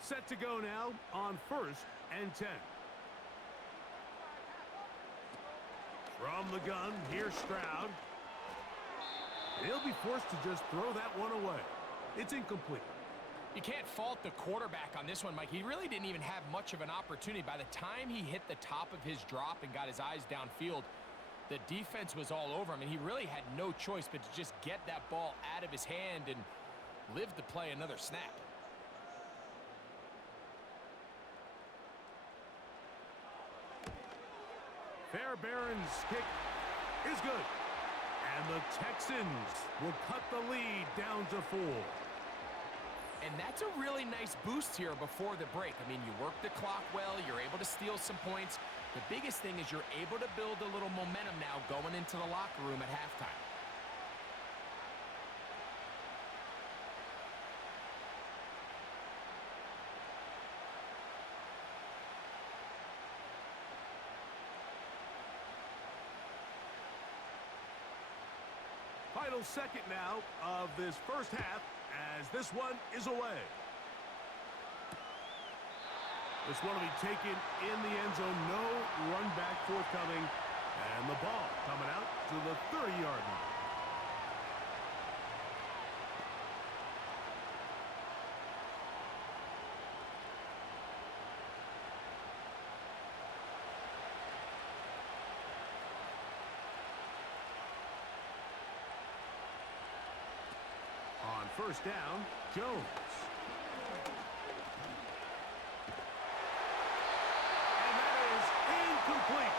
Set to go now on 1st and 10. From the gun, here's Stroud. He'll be forced to just throw that one away. It's incomplete. You can't fault the quarterback on this one, Mike. He really didn't even have much of an opportunity. By the time he hit the top of his drop and got his eyes downfield, the defense was all over him, and he really had no choice but to just get that ball out of his hand and live to play another snap. Fairbairn's kick is good. And the Texans will cut the lead down to 4. And that's a really nice boost here before the break. I mean, you work the clock well, you're able to steal some points. The biggest thing is you're able to build a little momentum now going into the locker room at halftime. Final second now of this first half as this one is away. This one will be taken in the end zone. No run back forthcoming. And the ball coming out to the 30-yard line. On first down, Jones. And that is incomplete.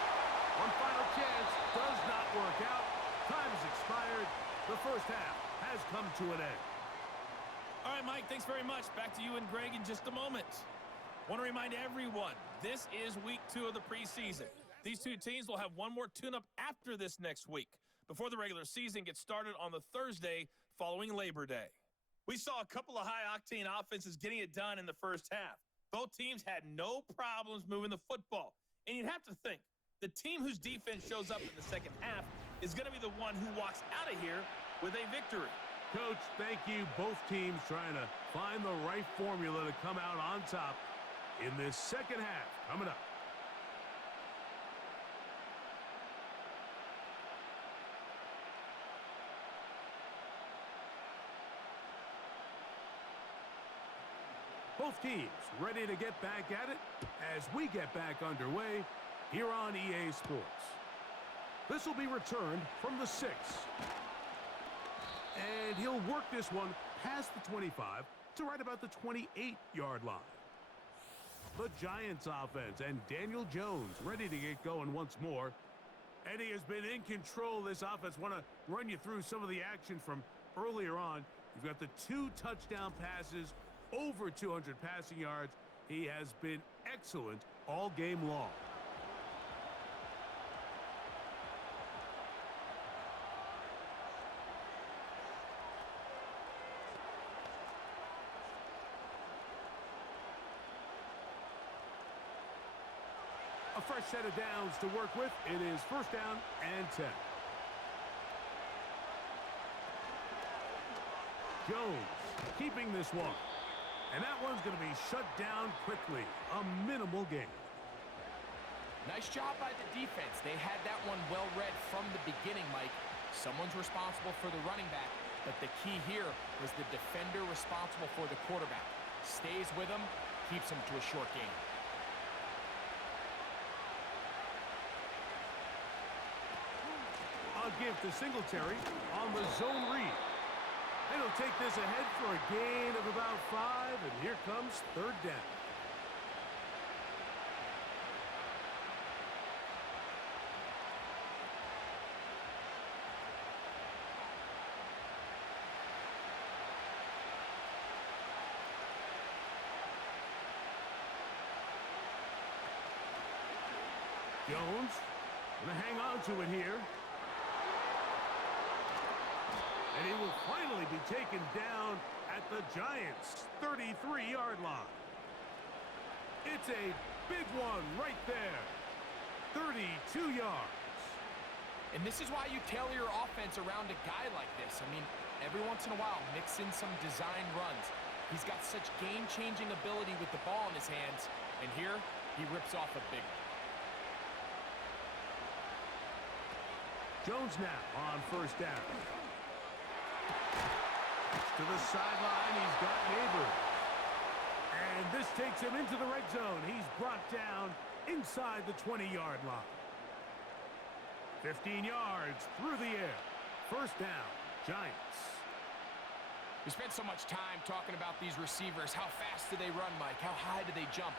One final chance does not work out. Time has expired. The first half has come to an end. All right, Mike, thanks very much. Back to you and Greg in just a moment. Want to remind everyone, this is week 2 of the preseason. These two teams will have one more tune-up after this next week, before the regular season gets started on the Thursday following Labor Day. We saw a couple of high-octane offenses getting it done in the first half. Both teams had no problems moving the football. And you'd have to think, the team whose defense shows up in the second half is going to be the one who walks out of here with a victory. Coach, thank you. Both teams trying to find the right formula to come out on top in this second half. Coming up. Both teams ready to get back at it as we get back underway here on EA Sports. This will be returned from the 6. And he'll work this one past the 25 to right about the 28-yard line. The Giants offense and Daniel Jones ready to get going once more. And he has been in control of this offense. Want to run you through some of the action from earlier on. You've got the 2 touchdown passes, over 200 passing yards. He has been excellent all game long. A fresh set of downs to work with. It is first down and 10. Jones keeping this one. And that one's going to be shut down quickly. A minimal gain. Nice job by the defense. They had that one well read from the beginning, Mike. Someone's responsible for the running back, but the key here was the defender responsible for the quarterback. Stays with him, keeps him to a short gain. A give to Singletary on the zone read. And he'll take this ahead for a gain of about 5, and here comes third down. Jones going to hang on to it here. And he will finally be taken down at the Giants' 33-yard line. It's a big one right there. 32 yards. And this is why you tailor your offense around a guy like this. I mean, every once in a while, mix in some design runs. He's got such game-changing ability with the ball in his hands. And here, he rips off a big one. Jones now on first down. To the sideline, he's got Neighbors. And this takes him into the red zone. He's brought down inside the 20-yard line. 15 yards through the air. First down, Giants. We spent so much time talking about these receivers. How fast do they run, Mike? How high do they jump?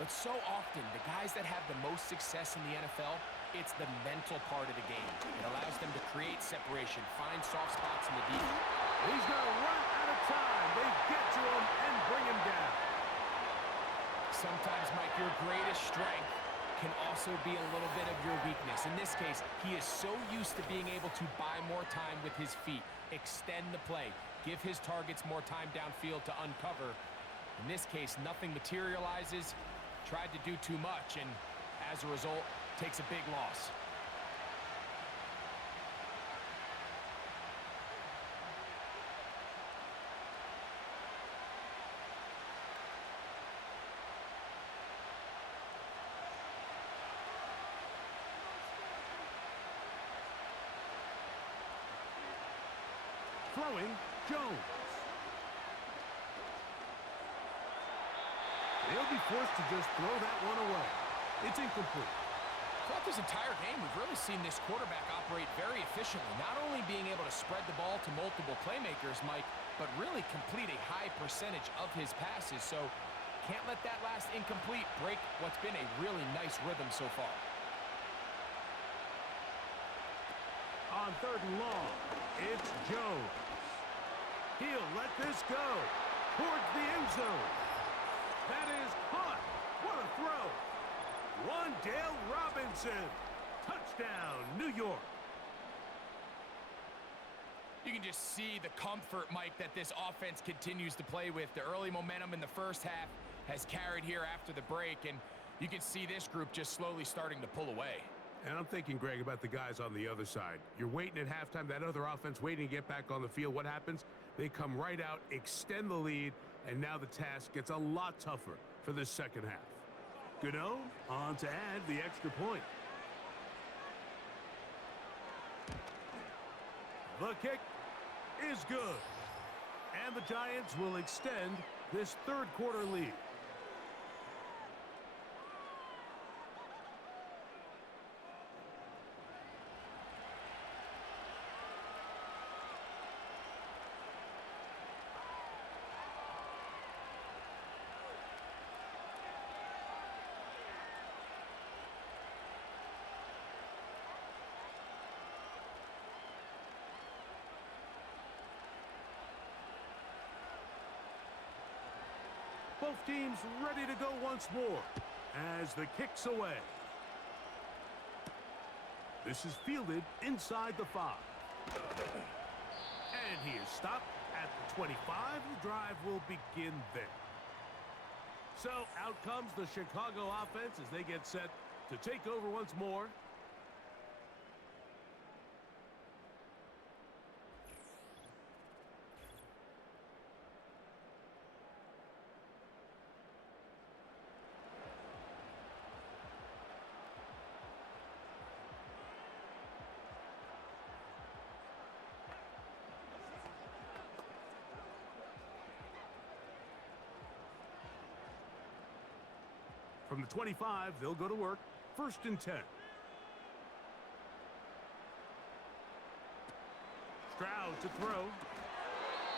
But so often, the guys that have the most success in the NFL, it's the mental part of the game. It allows them to create separation, find soft spots in the defense. He's going to run out of time. They get to him and bring him down. Sometimes, Mike, your greatest strength can also be a little bit of your weakness. In this case, he is so used to being able to buy more time with his feet, extend the play, give his targets more time downfield to uncover. In this case, nothing materializes, tried to do too much, and as a result, takes a big loss. Throwing, Jones. They'll be forced to just throw that one away. It's incomplete. Throughout this entire game, we've really seen this quarterback operate very efficiently, not only being able to spread the ball to multiple playmakers, Mike, but really complete a high percentage of his passes. So can't let that last incomplete break what's been a really nice rhythm so far. On 3rd and long, it's Jones. He'll let this go towards the end zone. That is caught. What a throw. Wandale Robinson. Touchdown, New York. You can just see the comfort, Mike, that this offense continues to play with. The early momentum in the first half has carried here after the break, and you can see this group just slowly starting to pull away. And I'm thinking, Greg, about the guys on the other side. You're waiting at halftime, that other offense waiting to get back on the field. What happens? They come right out, extend the lead, and now the task gets a lot tougher for this second half. Gano on to add the extra point. The kick is good. And the Giants will extend this 3rd quarter lead. Both teams ready to go once more as the kick's away. This is fielded inside the 5. And he is stopped at the 25. The drive will begin there. So out comes the Chicago offense as they get set to take over once more. From the 25, they'll go to work. 1st and 10. Stroud to throw.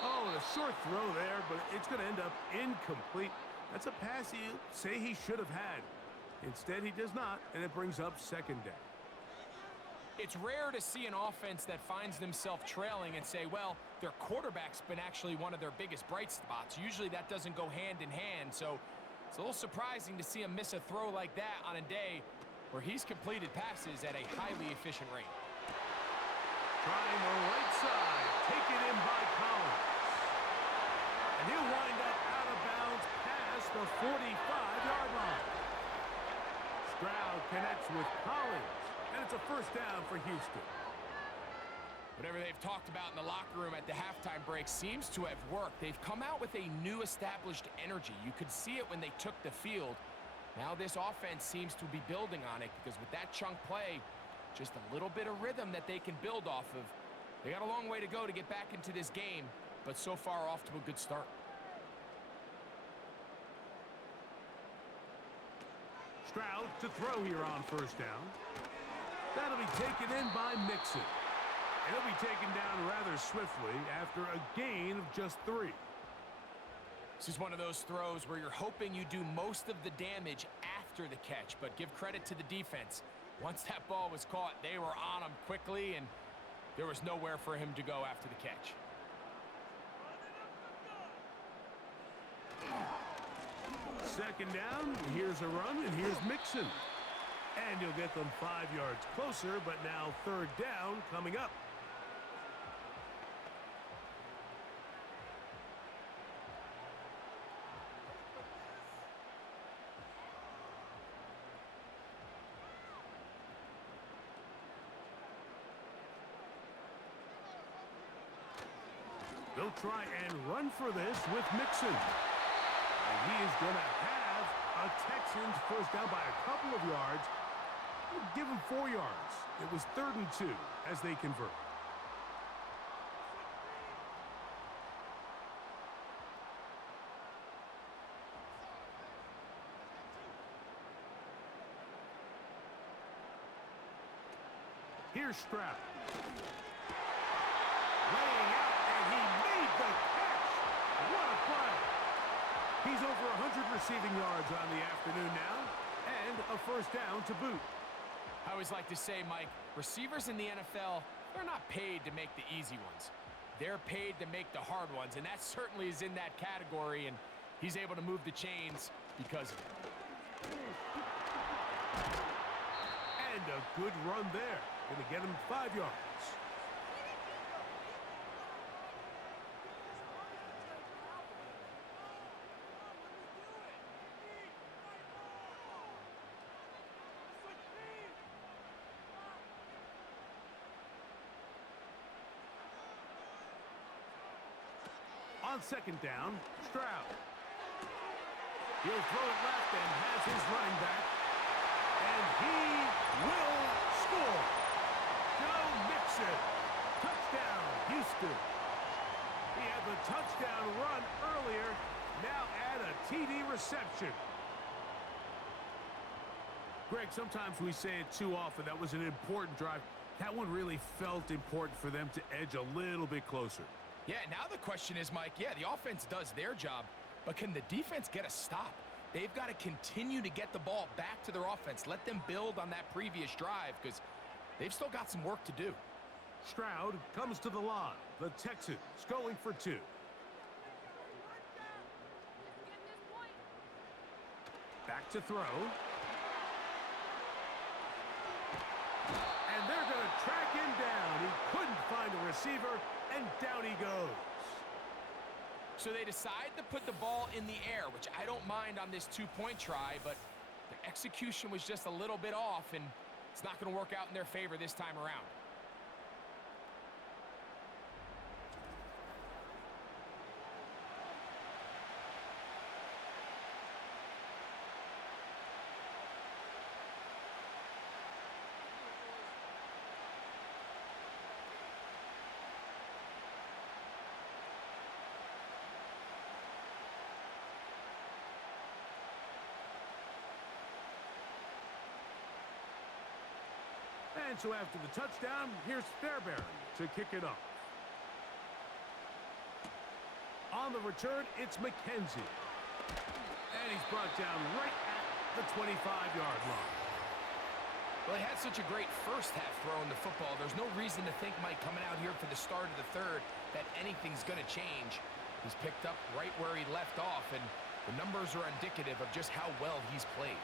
Oh, and a short throw there, but it's going to end up incomplete. That's a pass he'll say he should have had. Instead, he does not, and it brings up 2nd down. It's rare to see an offense that finds themselves trailing and say, well, their quarterback's been actually one of their biggest bright spots. Usually that doesn't go hand in hand, so it's a little surprising to see him miss a throw like that on a day where he's completed passes at a highly efficient rate. Trying the right side, taken in by Collins. And he'll wind up out of bounds past the 45-yard line. Stroud connects with Collins, and it's a 1st down for Houston. Whatever they've talked about in the locker room at the halftime break seems to have worked. They've come out with a new established energy. You could see it when they took the field. Now this offense seems to be building on it because with that chunk play, just a little bit of rhythm that they can build off of. They got a long way to go to get back into this game, but so far off to a good start. Stroud to throw here on 1st down. That'll be taken in by Mixon. And he'll be taken down rather swiftly after a gain of just 3. This is one of those throws where you're hoping you do most of the damage after the catch, but give credit to the defense. Once that ball was caught, they were on him quickly, and there was nowhere for him to go after the catch. Second down, here's a run, and here's Mixon. And he'll get them 5 yards closer, but now third down coming up. They'll try and run for this with Mixon. And he is going to have a Texans first down by a couple of yards. We'll give him 4 yards. It was 3rd and 2 as they convert. Here's Stroud. Laying out, and he made the catch. What a play. He's over 100 receiving yards on the afternoon now, and a first down to boot. I always like to say, Mike, receivers in the NFL, they're not paid to make the easy ones. They're paid to make the hard ones, and that certainly is in that category, and he's able to move the chains because of it. And a good run there. Going to get him 5 yards. On second down, Stroud. He'll throw it left and has his running back. And he will score. Joe Mixon. Touchdown, Houston. He had the touchdown run earlier. Now add a TD reception. Greg, sometimes we say it too often. That was an important drive. That one really felt important for them to edge a little bit closer. Yeah, now the question is, Mike, yeah, the offense does their job, but can the defense get a stop? They've got to continue to get the ball back to their offense. Let them build on that previous drive because they've still got some work to do. Stroud comes to the line. The Texans going for 2. Back to throw. And they're going to track him down. He couldn't find a receiver, and down he goes. So they decide to put the ball in the air, which I don't mind on this 2-point try, but the execution was just a little bit off, and it's not going to work out in their favor this time around. And so after the touchdown, here's Fairbairn to kick it off. On the return, it's McKenzie. And he's brought down right at the 25-yard line. Well, he had such a great first half throwing the football. There's no reason to think, Mike, coming out here for the start of the third, that anything's going to change. He's picked up right where he left off, and the numbers are indicative of just how well he's played.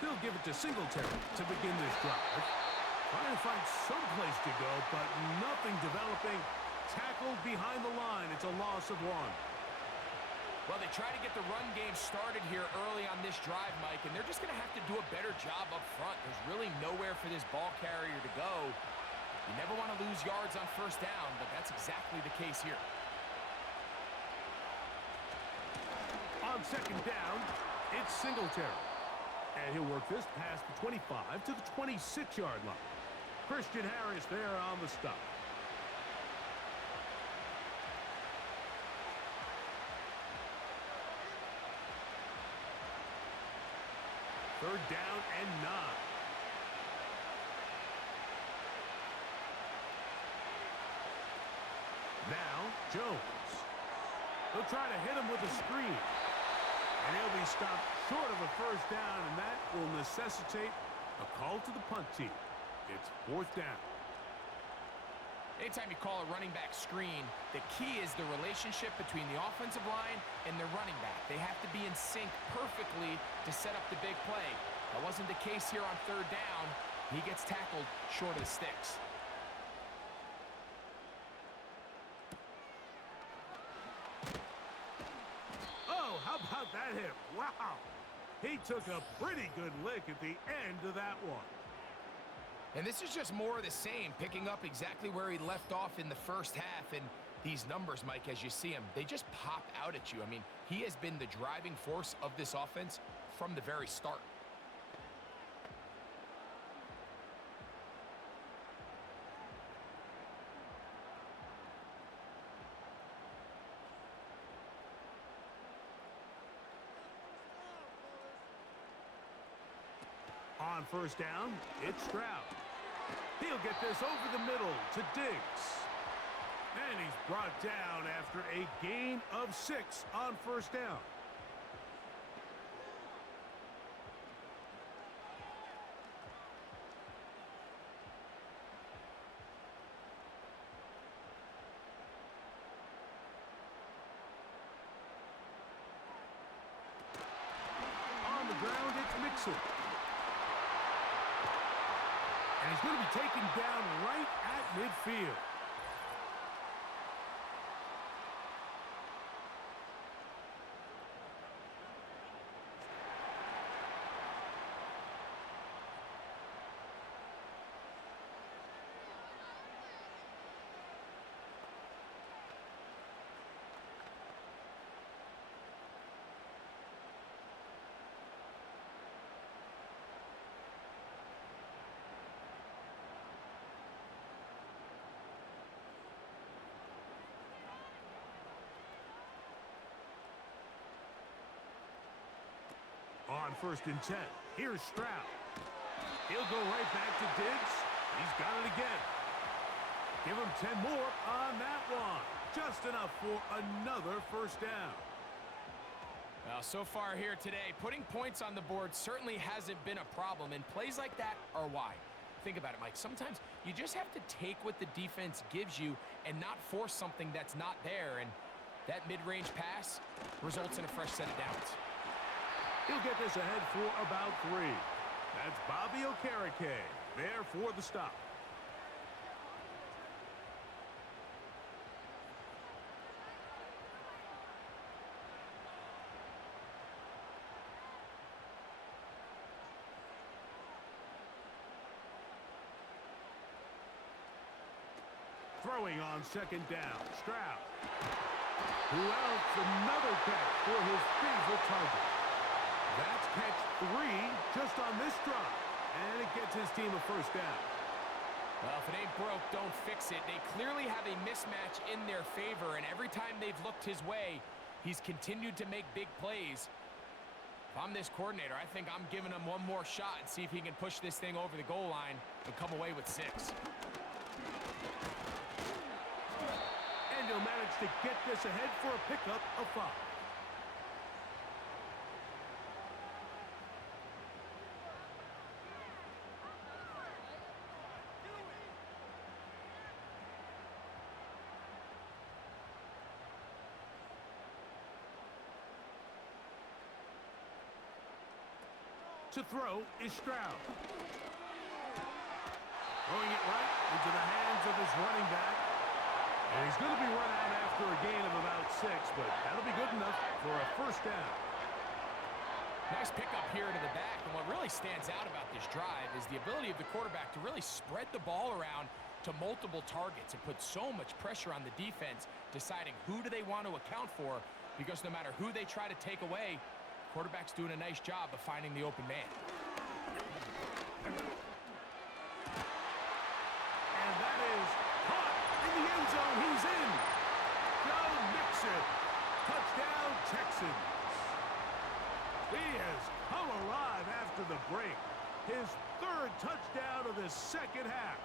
They'll give it to Singletary to begin this drive. Trying to find some place to go, but nothing developing. Tackled behind the line. It's a loss of 1. Well, they try to get the run game started here early on this drive, Mike, and they're just going to have to do a better job up front. There's really nowhere for this ball carrier to go. You never want to lose yards on first down, but that's exactly the case here. On second down, it's Singletary. And he'll work this past the 25 to the 26-yard line. Christian Harris there on the stop. Third down and 9. Now, Jones. They'll try to hit him with a screen. And he'll be stopped short of a first down, and that will necessitate a call to the punt team. It's fourth down. Anytime you call a running back screen, the key is the relationship between the offensive line and the running back. They have to be in sync perfectly to set up the big play. That wasn't the case here on third down. He gets tackled short of the sticks. Oh, how about that hit? Wow. He took a pretty good lick at the end of that one. And this is just more of the same, picking up exactly where he left off in the first half. And these numbers, Mike, as you see them, they just pop out at you. I mean, he has been the driving force of this offense from the very start. On first down, it's Stroud. He'll get this over the middle to Diggs. And he's brought down after a gain of 6 on first down. On the ground, it's Mixon. And he's going to be taken down right at midfield. On first and 10, here's Stroud. He'll go right back to Diggs. He's got it again. Give him 10 more on that one. Just enough for another first down. Well, so far here today, putting points on the board certainly hasn't been a problem, and plays like that are why. Think about it, Mike. Sometimes you just have to take what the defense gives you and not force something that's not there, and that mid-range pass results in a fresh set of downs. He'll get this ahead for about 3. That's Bobby Okereke there for the stop. Throwing on second down, Stroud. Who else? Another catch for his favorite target. That's catch 3 just on this drive. And it gets his team a first down. Well, if it ain't broke, don't fix it. They clearly have a mismatch in their favor, and every time they've looked his way, he's continued to make big plays. If I'm this coordinator, I think I'm giving him one more shot and see if he can push this thing over the goal line and come away with 6. And he'll manage to get this ahead for a pickup of 5. To throw is Stroud. Throwing it right into the hands of his running back. And he's going to be run out after a gain of about 6, but that'll be good enough for a first down. Nice pickup here to the back, and what really stands out about this drive is the ability of the quarterback to really spread the ball around to multiple targets and put so much pressure on the defense, deciding who do they want to account for, because no matter who they try to take away, quarterback's doing a nice job of finding the open man. And that is caught in the end zone. He's in. Joe Mixon. Touchdown, Texans. He has come alive after the break. His third touchdown of the second half.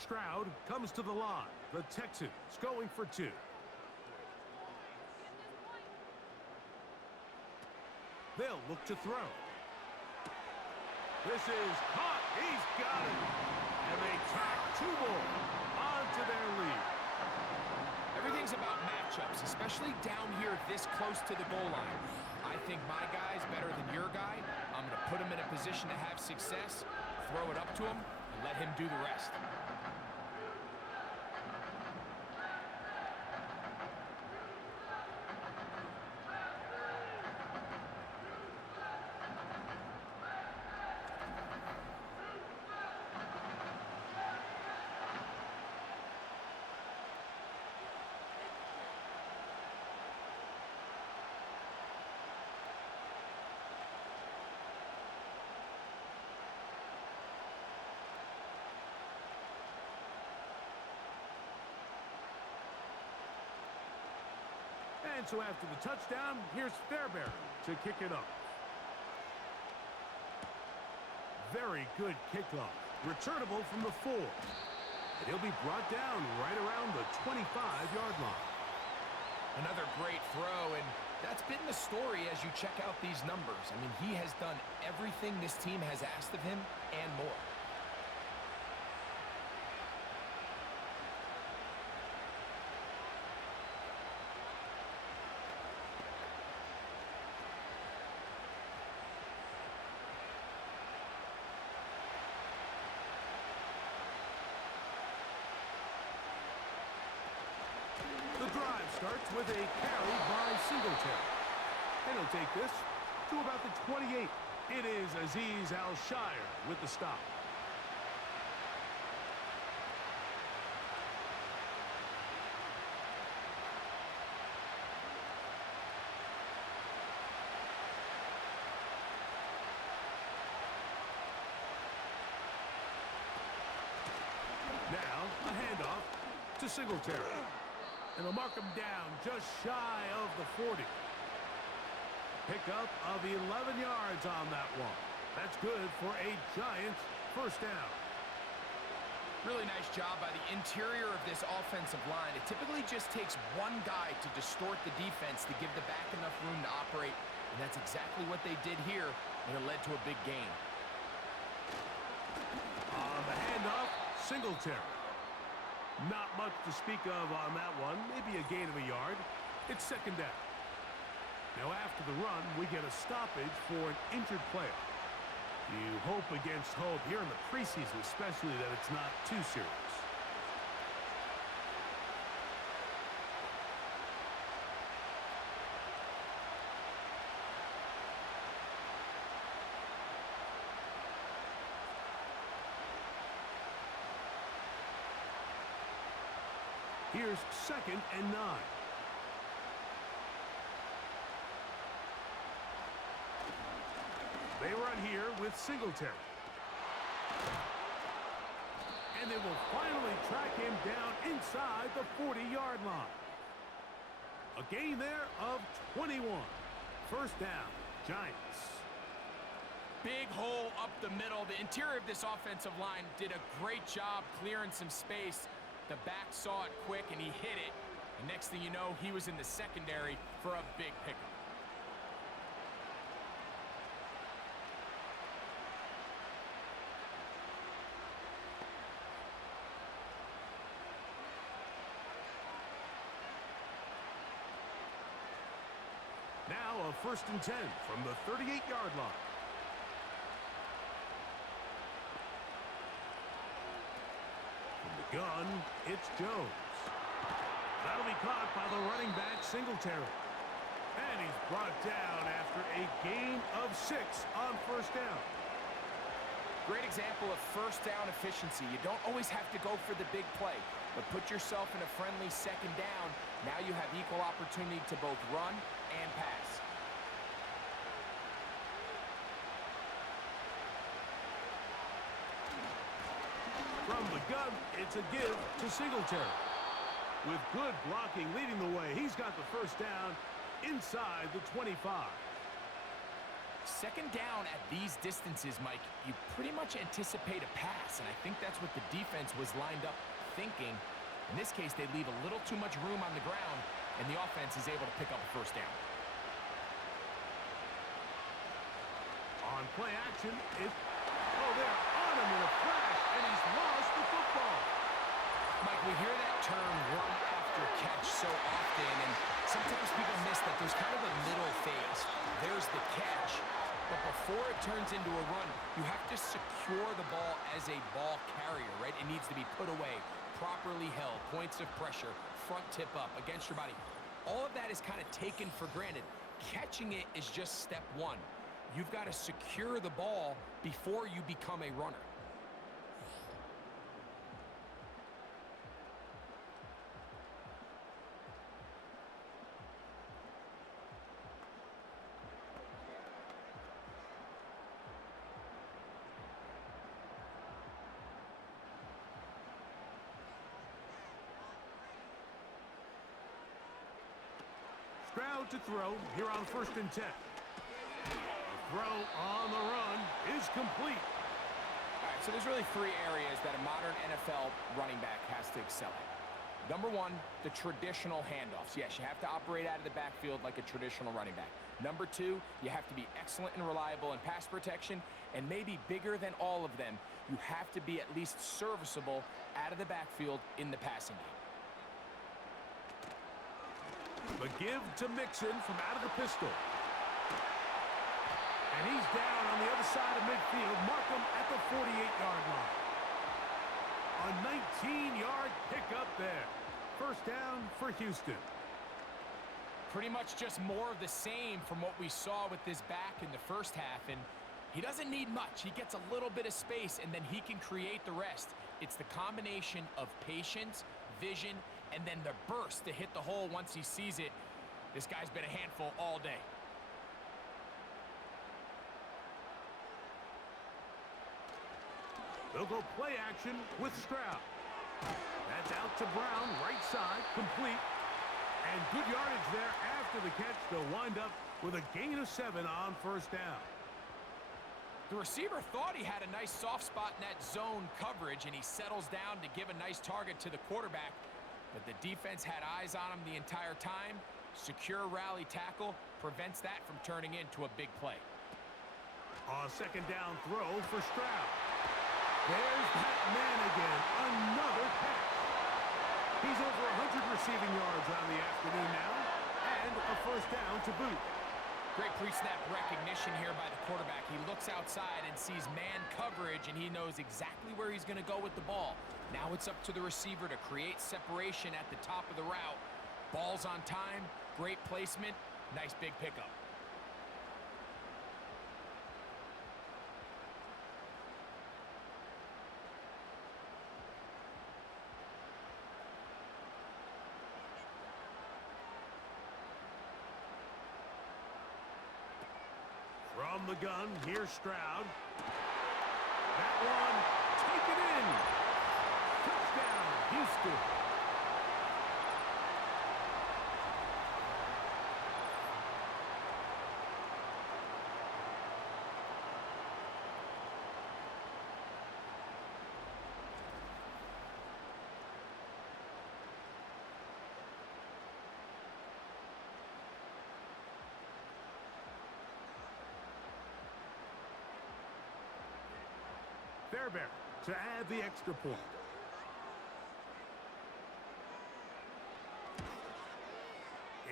Stroud comes to the line. The Texans going for two. They'll look to throw. This is caught. He's got it. And they tack two more onto their lead. Everything's about matchups, especially down here this close to the goal line. I think my guy's better than your guy. I'm going to put him in a position to have success, throw it up to him, and let him do the rest. And so after the touchdown, here's Fairbairn to kick it off. Very good kickoff. Returnable from the 4. And he'll be brought down right around the 25-yard line. Another great throw, and that's been the story as you check out these numbers. I mean, he has done everything this team has asked of him and more. The drive starts with a carry by Singletary. And he'll take this to about the 28. It is Azeez Al-Shire with the stop. Now, a handoff to Singletary. And they'll mark him down just shy of the 40. Pickup of 11 yards on that one. That's good for a Giants first down. Really nice job by the interior of this offensive line. It typically just takes one guy to distort the defense to give the back enough room to operate, and that's exactly what they did here, and it led to a big gain. On the handoff, Singletary. Not much to speak of on that one. Maybe a gain of a yard. It's second down. Now after the run, we get a stoppage for an injured player. You hope against hope here in the preseason, especially that it's not too serious. Here's 2nd and 9. They run here with Singletary. And they will finally track him down inside the 40-yard line. A gain there of 21. First down, Giants. Big hole up the middle. The interior of this offensive line did a great job clearing some space. The back saw it quick, and he hit it. And next thing you know, he was in the secondary for a big pickup. Now a 1st and 10 from the 38-yard line. From the gun, it's Jones. That'll be caught by the running back, Singletary. And he's brought down after a gain of 6 on first down. Great example of first down efficiency. You don't always have to go for the big play, but put yourself in a friendly second down. Now you have equal opportunity to both run and pass. gun, it's a give to Singletary. With good blocking leading the way, he's got the first down inside the 25. Second down at these distances, Mike, you pretty much anticipate a pass, and I think that's what the defense was lined up thinking. In this case, they leave a little too much room on the ground, and the offense is able to pick up a first down. On play action, they're on him in a flash, and he's lost the football. Mike, we hear that term run after catch so often, and sometimes people miss that there's kind of a middle phase. There's the catch, but before it turns into a run, you have to secure the ball as a ball carrier, right? It needs to be put away, properly held, points of pressure, front tip up against your body. All of that is kind of taken for granted. Catching it is just step one. You've got to secure the ball before you become a runner. Stroud to throw here on 1st and 10. The throw on the run is complete. All right, so there's really three areas that a modern NFL running back has to excel at. Number one, the traditional handoffs. Yes, you have to operate out of the backfield like a traditional running back. Number two, you have to be excellent and reliable in pass protection, and maybe bigger than all of them, you have to be at least serviceable out of the backfield in the passing game. The give to Mixon from out of the pistol. And he's down on the other side of midfield. Mark him at the 48-yard line. A 19-yard pickup there. First down for Houston. Pretty much just more of the same from what we saw with this back in the first half. And he doesn't need much. He gets a little bit of space, and then he can create the rest. It's the combination of patience, vision, and then the burst to hit the hole once he sees it. This guy's been a handful all day. They'll go play action with Stroud. That's out to Brown, right side, complete. And good yardage there after the catch. They'll wind up with a gain of 7 on first down. The receiver thought he had a nice soft spot in that zone coverage, and he settles down to give a nice target to the quarterback. But the defense had eyes on him the entire time. Secure rally tackle prevents that from turning into a big play. A second down throw for Stroud. There's that man again. Another catch. He's over 100 receiving yards on the afternoon now. And a first down to boot. Great pre-snap recognition here by the quarterback. He looks outside and sees man coverage, and he knows exactly where he's going to go with the ball. Now it's up to the receiver to create separation at the top of the route. Ball's on time, great placement, nice big pickup. From the gun, here's Stroud. That one, taken in. Touchdown, Houston. Fairbairn to add the extra point.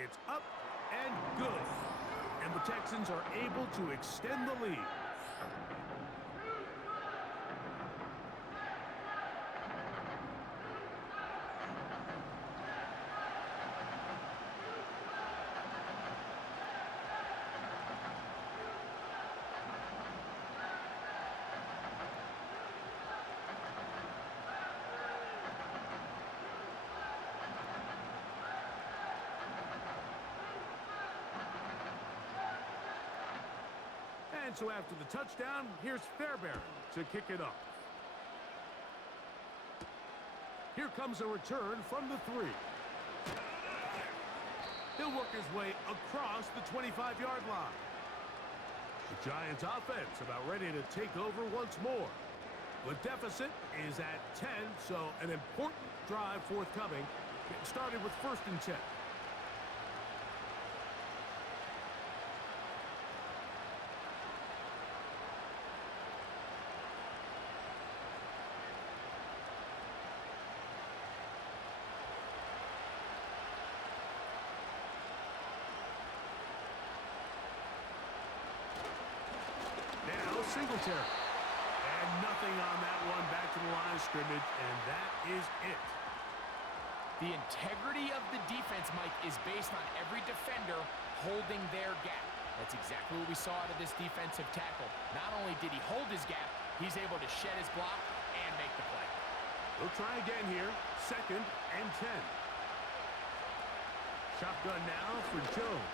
It's up and good. And the Texans are able to extend the lead. And so after the touchdown, here's Fairbairn to kick it off. Here comes a return from the 3. He'll work his way across the 25-yard line. The Giants offense about ready to take over once more. The deficit is at 10, so an important drive forthcoming. Getting started with 1st and 10. Singletary. And nothing on that one. Back to the line of scrimmage, and that is it. The integrity of the defense, Mike, is based on every defender holding their gap. That's exactly what we saw out of this defensive tackle. Not only did he hold his gap, he's able to shed his block and make the play. We'll try again here. 2nd and 10. Shotgun now for Jones.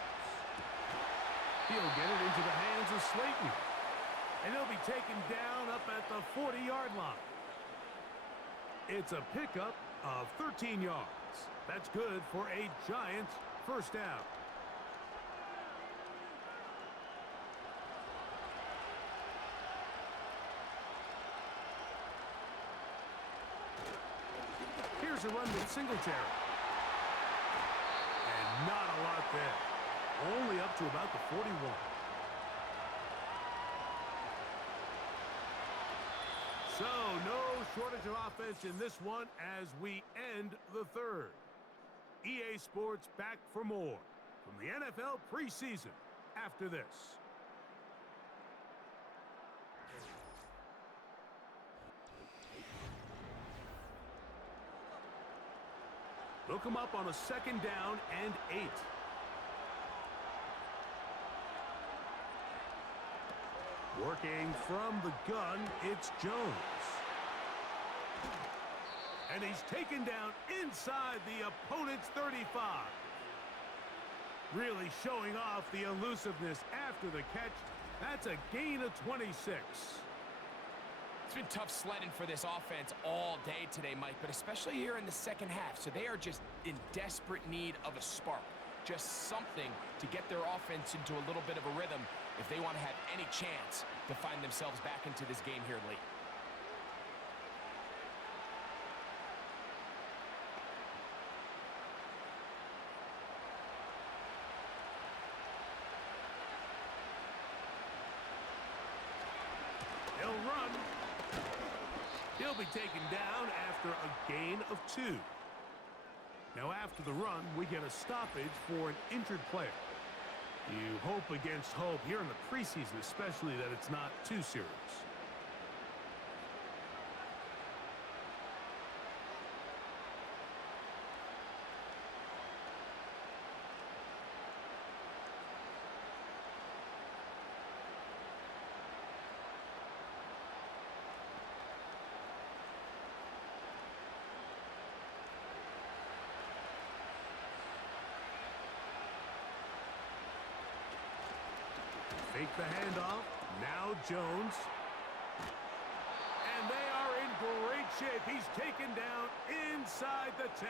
He'll get it into the hands of Slayton. And he'll be taken down up at the 40-yard line. It's a pickup of 13 yards. That's good for a Giants first down. Here's a run with Singletary. And not a lot there. Only up to about the 41. So, no shortage of offense in this one as we end the 3rd. EA Sports back for more from the NFL preseason after this. They'll come up on a 2nd down and 8. Working from the gun, it's Jones. And he's taken down inside the opponent's 35. Really showing off the elusiveness after the catch. That's a gain of 26. It's been tough sledding for this offense all day today, Mike, but especially here in the 2nd half. So they are just in desperate need of a spark. Just something to get their offense into a little bit of a rhythm if they want to have any chance to find themselves back into this game here late. He'll run. He'll be taken down after a gain of 2. Now after the run, we get a stoppage for an injured player. You hope against hope here in the preseason, especially that it's not too serious. Fake the handoff. Now Jones. And they are in great shape. He's taken down inside the 10.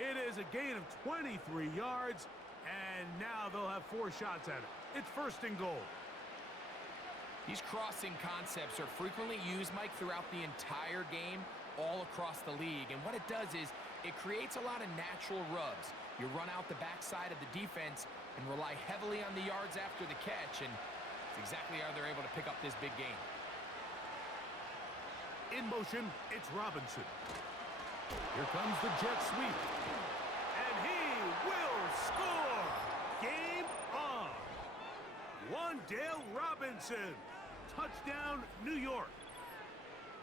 It is a gain of 23 yards, and now they'll have 4 shots at it. It's 1st and goal. These crossing concepts are frequently used, Mike, throughout the entire game, all across the league. And what it does is it creates a lot of natural rubs. You run out the backside of the defense and rely heavily on the yards after the catch, and it's exactly how they're able to pick up this big game. In motion, it's Robinson. Here comes the jet sweep. And he will score! Game on! Wan'Dale Robinson. Touchdown, New York.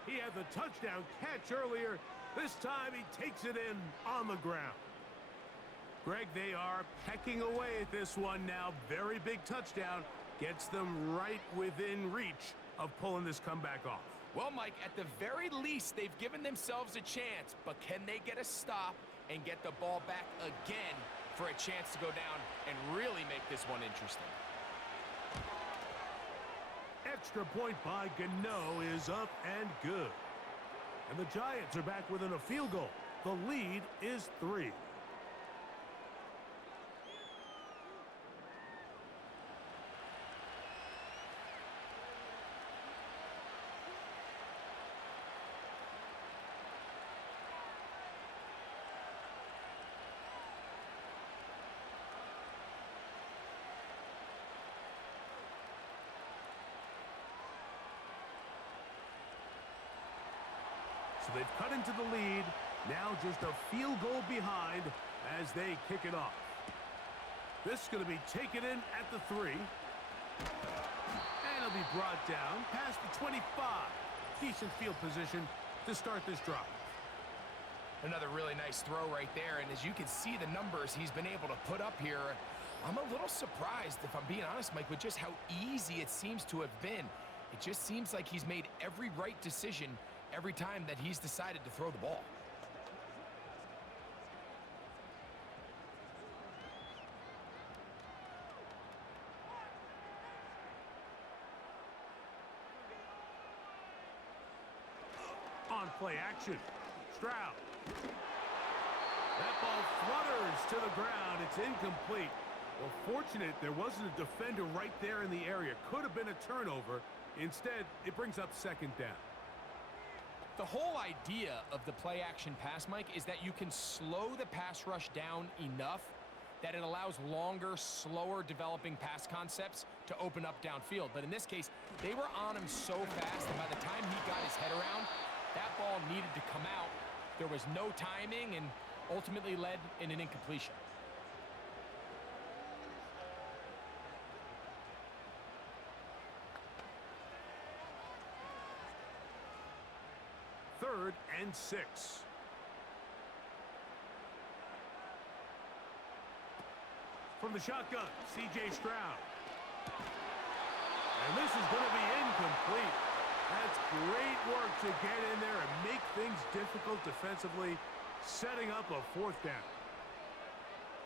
He had the touchdown catch earlier. This time he takes it in on the ground. Greg, they are pecking away at this one now. Very big touchdown. Gets them right within reach of pulling this comeback off. Well, Mike, at the very least, they've given themselves a chance, but can they get a stop and get the ball back again for a chance to go down and really make this one interesting? Extra point by Gano is up and good. And the Giants are back within a field goal. The lead is 3. So they've cut into the lead. Now just a field goal behind as they kick it off. This is going to be taken in at the 3. And it'll be brought down past the 25. Decent field position to start this drive. Another really nice throw right there, and as you can see the numbers he's been able to put up here, I'm a little surprised, if I'm being honest, Mike, with just how easy it seems to have been. It just seems like he's made every right decision every time that he's decided to throw the ball. On play action, Stroud. That ball flutters to the ground. It's incomplete. Well, fortunate there wasn't a defender right there in the area. Could have been a turnover. Instead, it brings up second down. The whole idea of the play-action pass, Mike, is that you can slow the pass rush down enough that it allows longer, slower developing pass concepts to open up downfield. But in this case, they were on him so fast that by the time he got his head around, that ball needed to come out. There was no timing and ultimately led in an incompletion. Third and 6. From the shotgun, C.J. Stroud. And this is going to be incomplete. That's great work to get in there and make things difficult defensively, setting up a 4th down.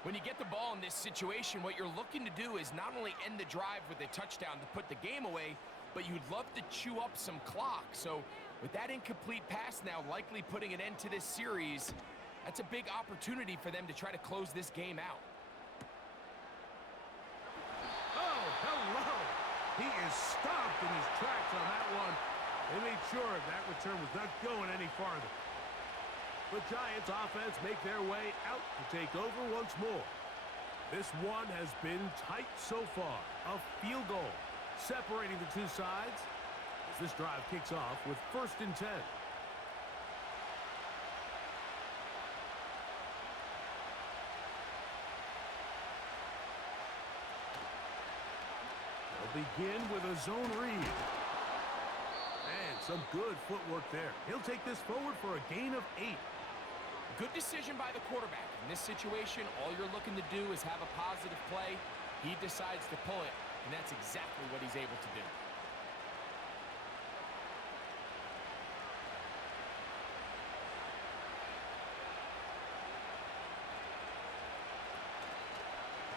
When you get the ball in this situation, what you're looking to do is not only end the drive with a touchdown to put the game away, but you'd love to chew up some clock. So with that incomplete pass now likely putting an end to this series, that's a big opportunity for them to try to close this game out. Oh, hello! He is stopped in his tracks on that one. They made sure that return was not going any farther. The Giants offense make their way out to take over once more. This one has been tight so far. A field goal separating the two sides as this drive kicks off with 1st and 10. They'll begin with a zone read. And some good footwork there. He'll take this forward for a gain of 8. Good decision by the quarterback. In this situation, all you're looking to do is have a positive play. He decides to pull it, and that's exactly what he's able to do.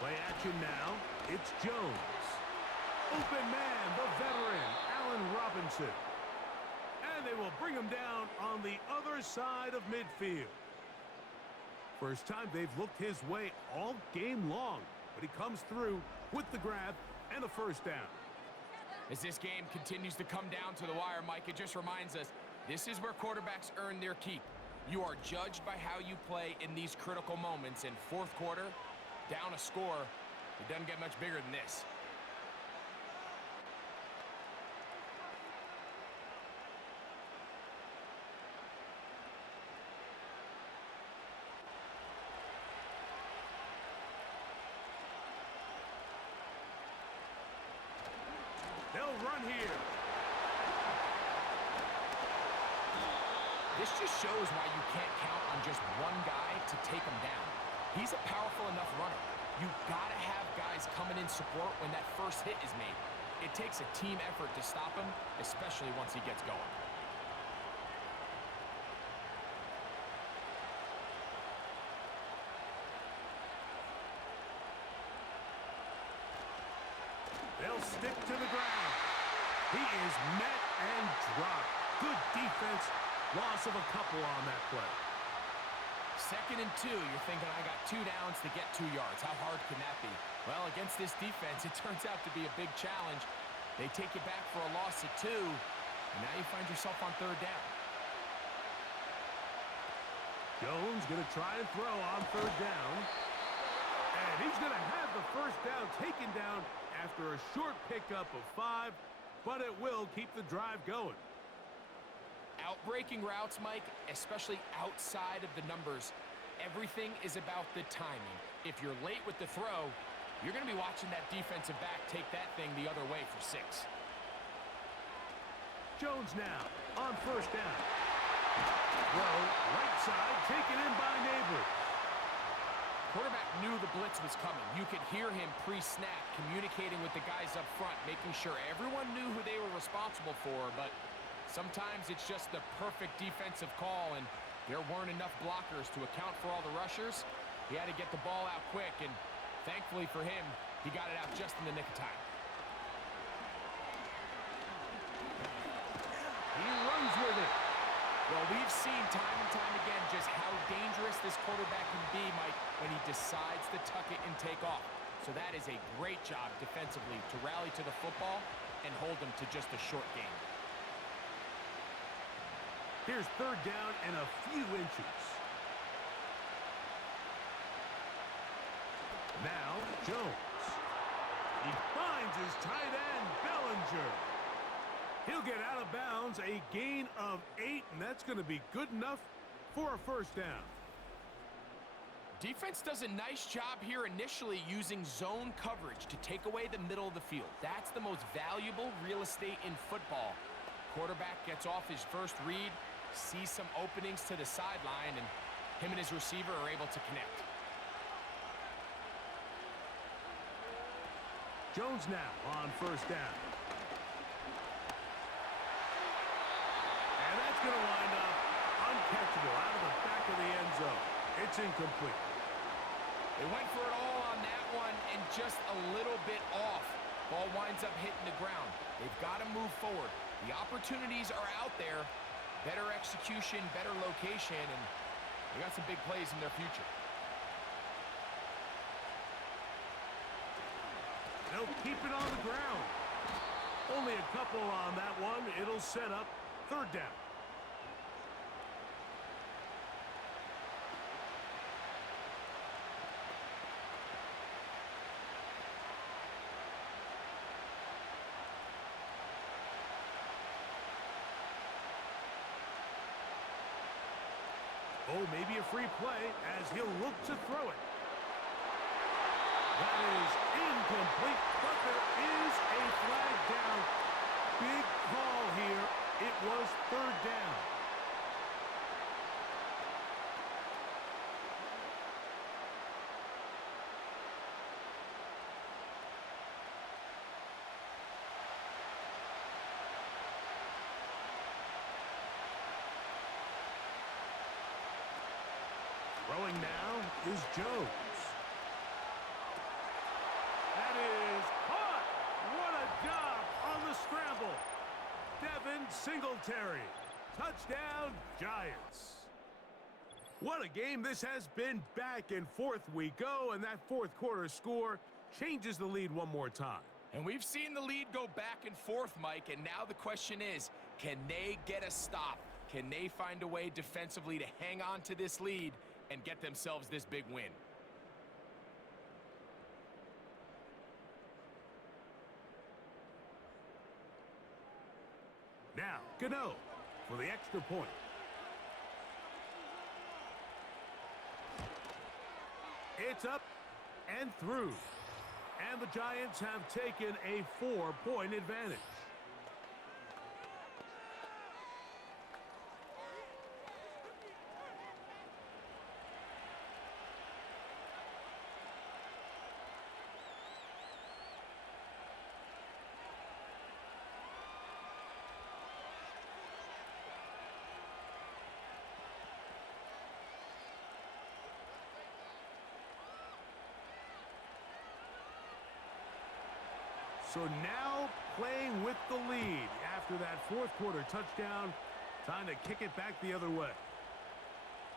Play action now. It's Jones. Open man, the veteran, Allen Robinson. And they will bring him down on the other side of midfield. First time they've looked his way all game long, but he comes through with the grab and a 1st down. As this game continues to come down to the wire, Mike, it just reminds us, this is where quarterbacks earn their keep. You are judged by how you play in these critical moments. In 4th quarter, down a score, it doesn't get much bigger than this. They'll run here. This just shows why you can't count on just one guy to take him down. He's a powerful enough runner. You've got to have guys coming in support when that first hit is made. It takes a team effort to stop him, especially once he gets going. They'll stick to the ground. He is met and dropped. Good defense Loss of a couple on that play. 2nd and 2, you're thinking, I got 2 downs to get 2 yards. How hard can that be? Well, against this defense, it turns out to be a big challenge. They take you back for a loss of 2, and now you find yourself on 3rd down. Jones going to try and throw on 3rd down. And he's going to have the 1st down taken down after a short pickup of 5, but it will keep the drive going. Outbreaking routes, Mike, especially outside of the numbers, everything is about the timing. If you're late with the throw, you're going to be watching that defensive back take that thing the other way for 6. Jones now on 1st down. Throw right side, taken in by Neighbors. Quarterback knew the blitz was coming. You could hear him pre-snap communicating with the guys up front, making sure everyone knew who they were responsible for, but sometimes it's just the perfect defensive call, and there weren't enough blockers to account for all the rushers. He had to get the ball out quick, and thankfully for him, he got it out just in the nick of time. He runs with it. Well, we've seen time and time again just how dangerous this quarterback can be, Mike, when he decides to tuck it and take off. So that is a great job defensively to rally to the football and hold them to just a short game. Here's 3rd down and a few inches. Now, Jones. He finds his tight end, Bellinger. He'll get out of bounds, a gain of 8, and that's going to be good enough for a 1st down. Defense does a nice job here initially using zone coverage to take away the middle of the field. That's the most valuable real estate in football. Quarterback gets off his first read, sees some openings to the sideline, and him and his receiver are able to connect. Jones now on 1st down. And that's going to wind up uncatchable out of the back of the end zone. It's incomplete. They went for it all on that one and just a little bit off. Ball winds up hitting the ground. They've got to move forward. The opportunities are out there. Better execution, better location, and they got some big plays in their future. They'll keep it on the ground. Only a couple on that one. It'll set up 3rd down. Oh, maybe a free play as he'll look to throw it. That is incomplete, but there is a flag down. Big call here. It was 3rd down. Throwing now is Jones. That is caught. What a job on the scramble. Devin Singletary. Touchdown, Giants. What a game this has been. Back and forth we go, and that 4th quarter score changes the lead one more time. And we've seen the lead go back and forth, Mike, and now the question is, can they get a stop? Can they find a way defensively to hang on to this lead and get themselves this big win? Now, Gano for the extra point. It's up and through. And the Giants have taken a 4-point advantage. So now playing with the lead after that 4th quarter touchdown Time to kick it back the other way.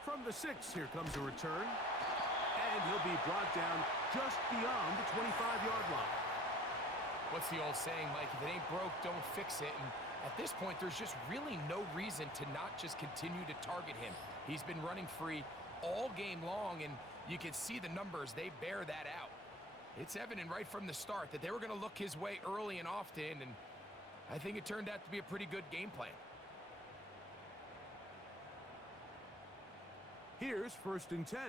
From the 6, here comes a return. And he'll be brought down just beyond the 25-yard line. What's the old saying, Mike? If it ain't broke, don't fix it. And at this point, there's just really no reason to not just continue to target him. He's been running free all game long, and you can see the numbers. They bear that out. It's evident right from the start that they were going to look his way early and often, and I think it turned out to be a pretty good game plan. Here's 1st and 10.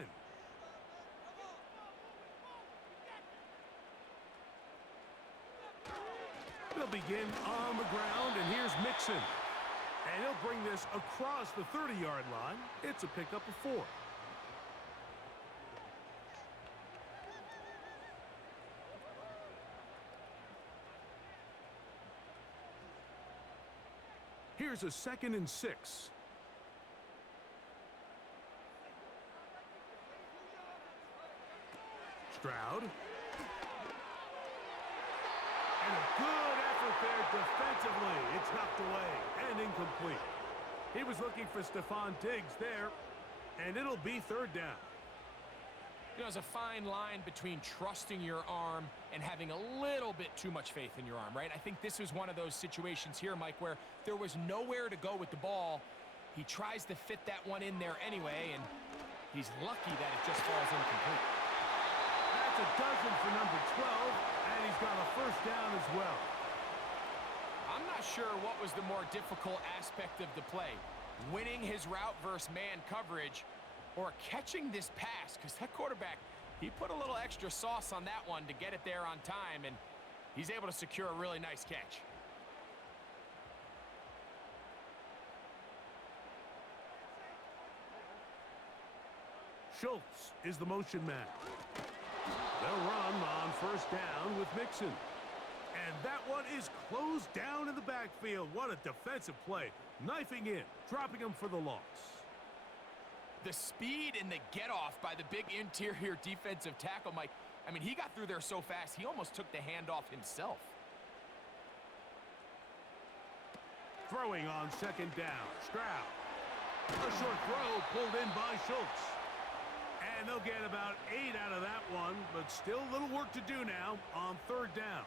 They'll begin on the ground, and here's Mixon. And he'll bring this across the 30-yard line. It's a pickup of 4. Here's a 2nd and 6. Stroud. And a good effort there defensively. It's knocked away and incomplete. He was looking for Stephon Diggs there, and it'll be 3rd down. You know, there's a fine line between trusting your arm and having a little bit too much faith in your arm, right? I think this is one of those situations here, Mike, where there was nowhere to go with the ball. He tries to fit that one in there anyway, and he's lucky that it just falls incomplete. That's a dozen for number 12, and he's got a 1st down as well. I'm not sure what was the more difficult aspect of the play, winning his route versus man coverage or catching this pass, because that quarterback, he put a little extra sauce on that one to get it there on time, and he's able to secure a really nice catch. Schultz is the motion man. They'll run on 1st down with Mixon. And that one is closed down in the backfield. What a defensive play. Knifing in, dropping him for the loss. The speed and the get-off by the big interior defensive tackle, Mike. I mean, he got through there so fast, he almost took the handoff himself. Throwing on 2nd down. Stroud. A short throw pulled in by Schultz. And they'll get about 8 out of that one, but still a little work to do now on 3rd down.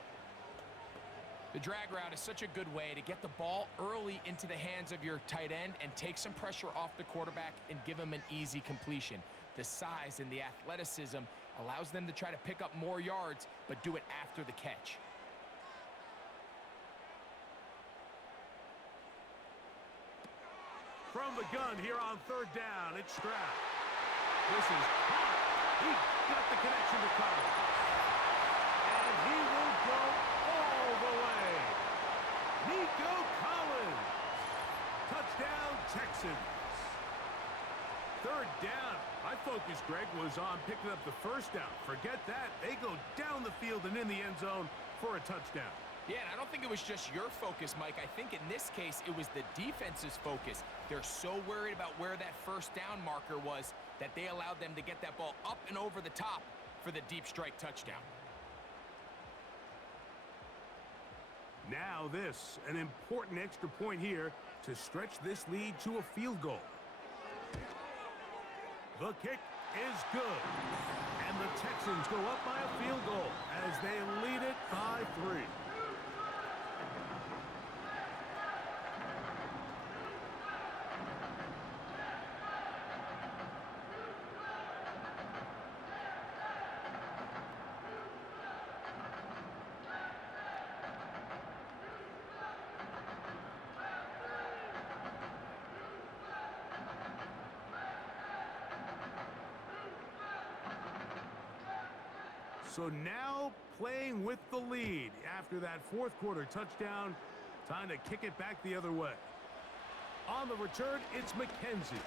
The drag route is such a good way to get the ball early into the hands of your tight end and take some pressure off the quarterback and give him an easy completion. The size and the athleticism allows them to try to pick up more yards, but do it after the catch. From the gun here on 3rd down, it's Stroud. This is caught. He got the connection to Collins. And he will go all the way. Nico Collins. Touchdown, Texans. 3rd down. My focus, Greg, was on picking up the 1st down. Forget that. They go down the field and in the end zone for a touchdown. Yeah, and I don't think it was just your focus, Mike. I think in this case, it was the defense's focus. They're so worried about where that 1st down marker was that they allowed them to get that ball up and over the top for the deep strike touchdown. Now this, an important extra point here to stretch this lead to a field goal. The kick is good. And the Texans go up by a field goal as they lead it by 3. So now playing with the lead after that 4th quarter touchdown. Time to kick it back the other way. On the return, it's McKenzie.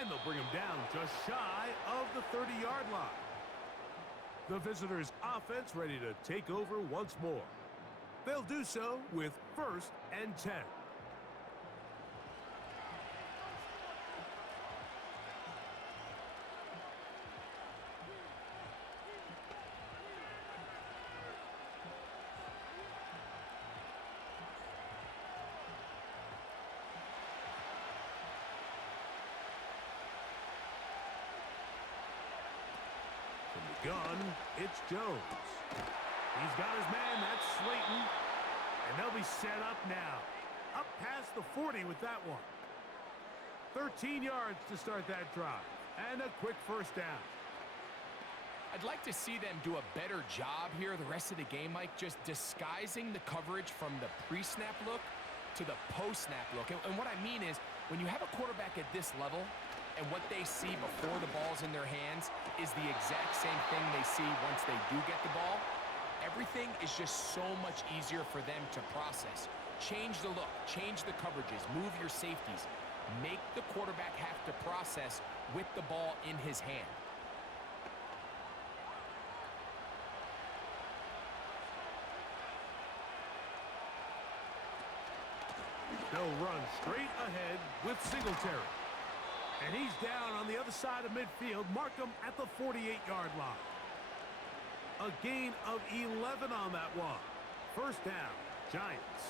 And they'll bring him down just shy of the 30-yard line. The visitors' offense ready to take over once more. They'll do so with 1st and 10. Gun, it's Jones. He's got his man, that's Slayton. And they'll be set up now. Up past the 40 with that one. 13 yards to start that drive. And a quick first down. I'd like to see them do a better job here the rest of the game, Mike, just disguising the coverage from the pre-snap look to the post-snap look. And what I mean is, when you have a quarterback at this level and what they see before the ball's in their hands is the exact same thing they see once they do get the ball, everything is just so much easier for them to process. Change the look, change the coverages, move your safeties. Make the quarterback have to process with the ball in his hand. They'll run straight ahead with Singletary. And he's down on the other side of midfield. Mark him at the 48-yard line. A gain of 11 on that one. First down, Giants.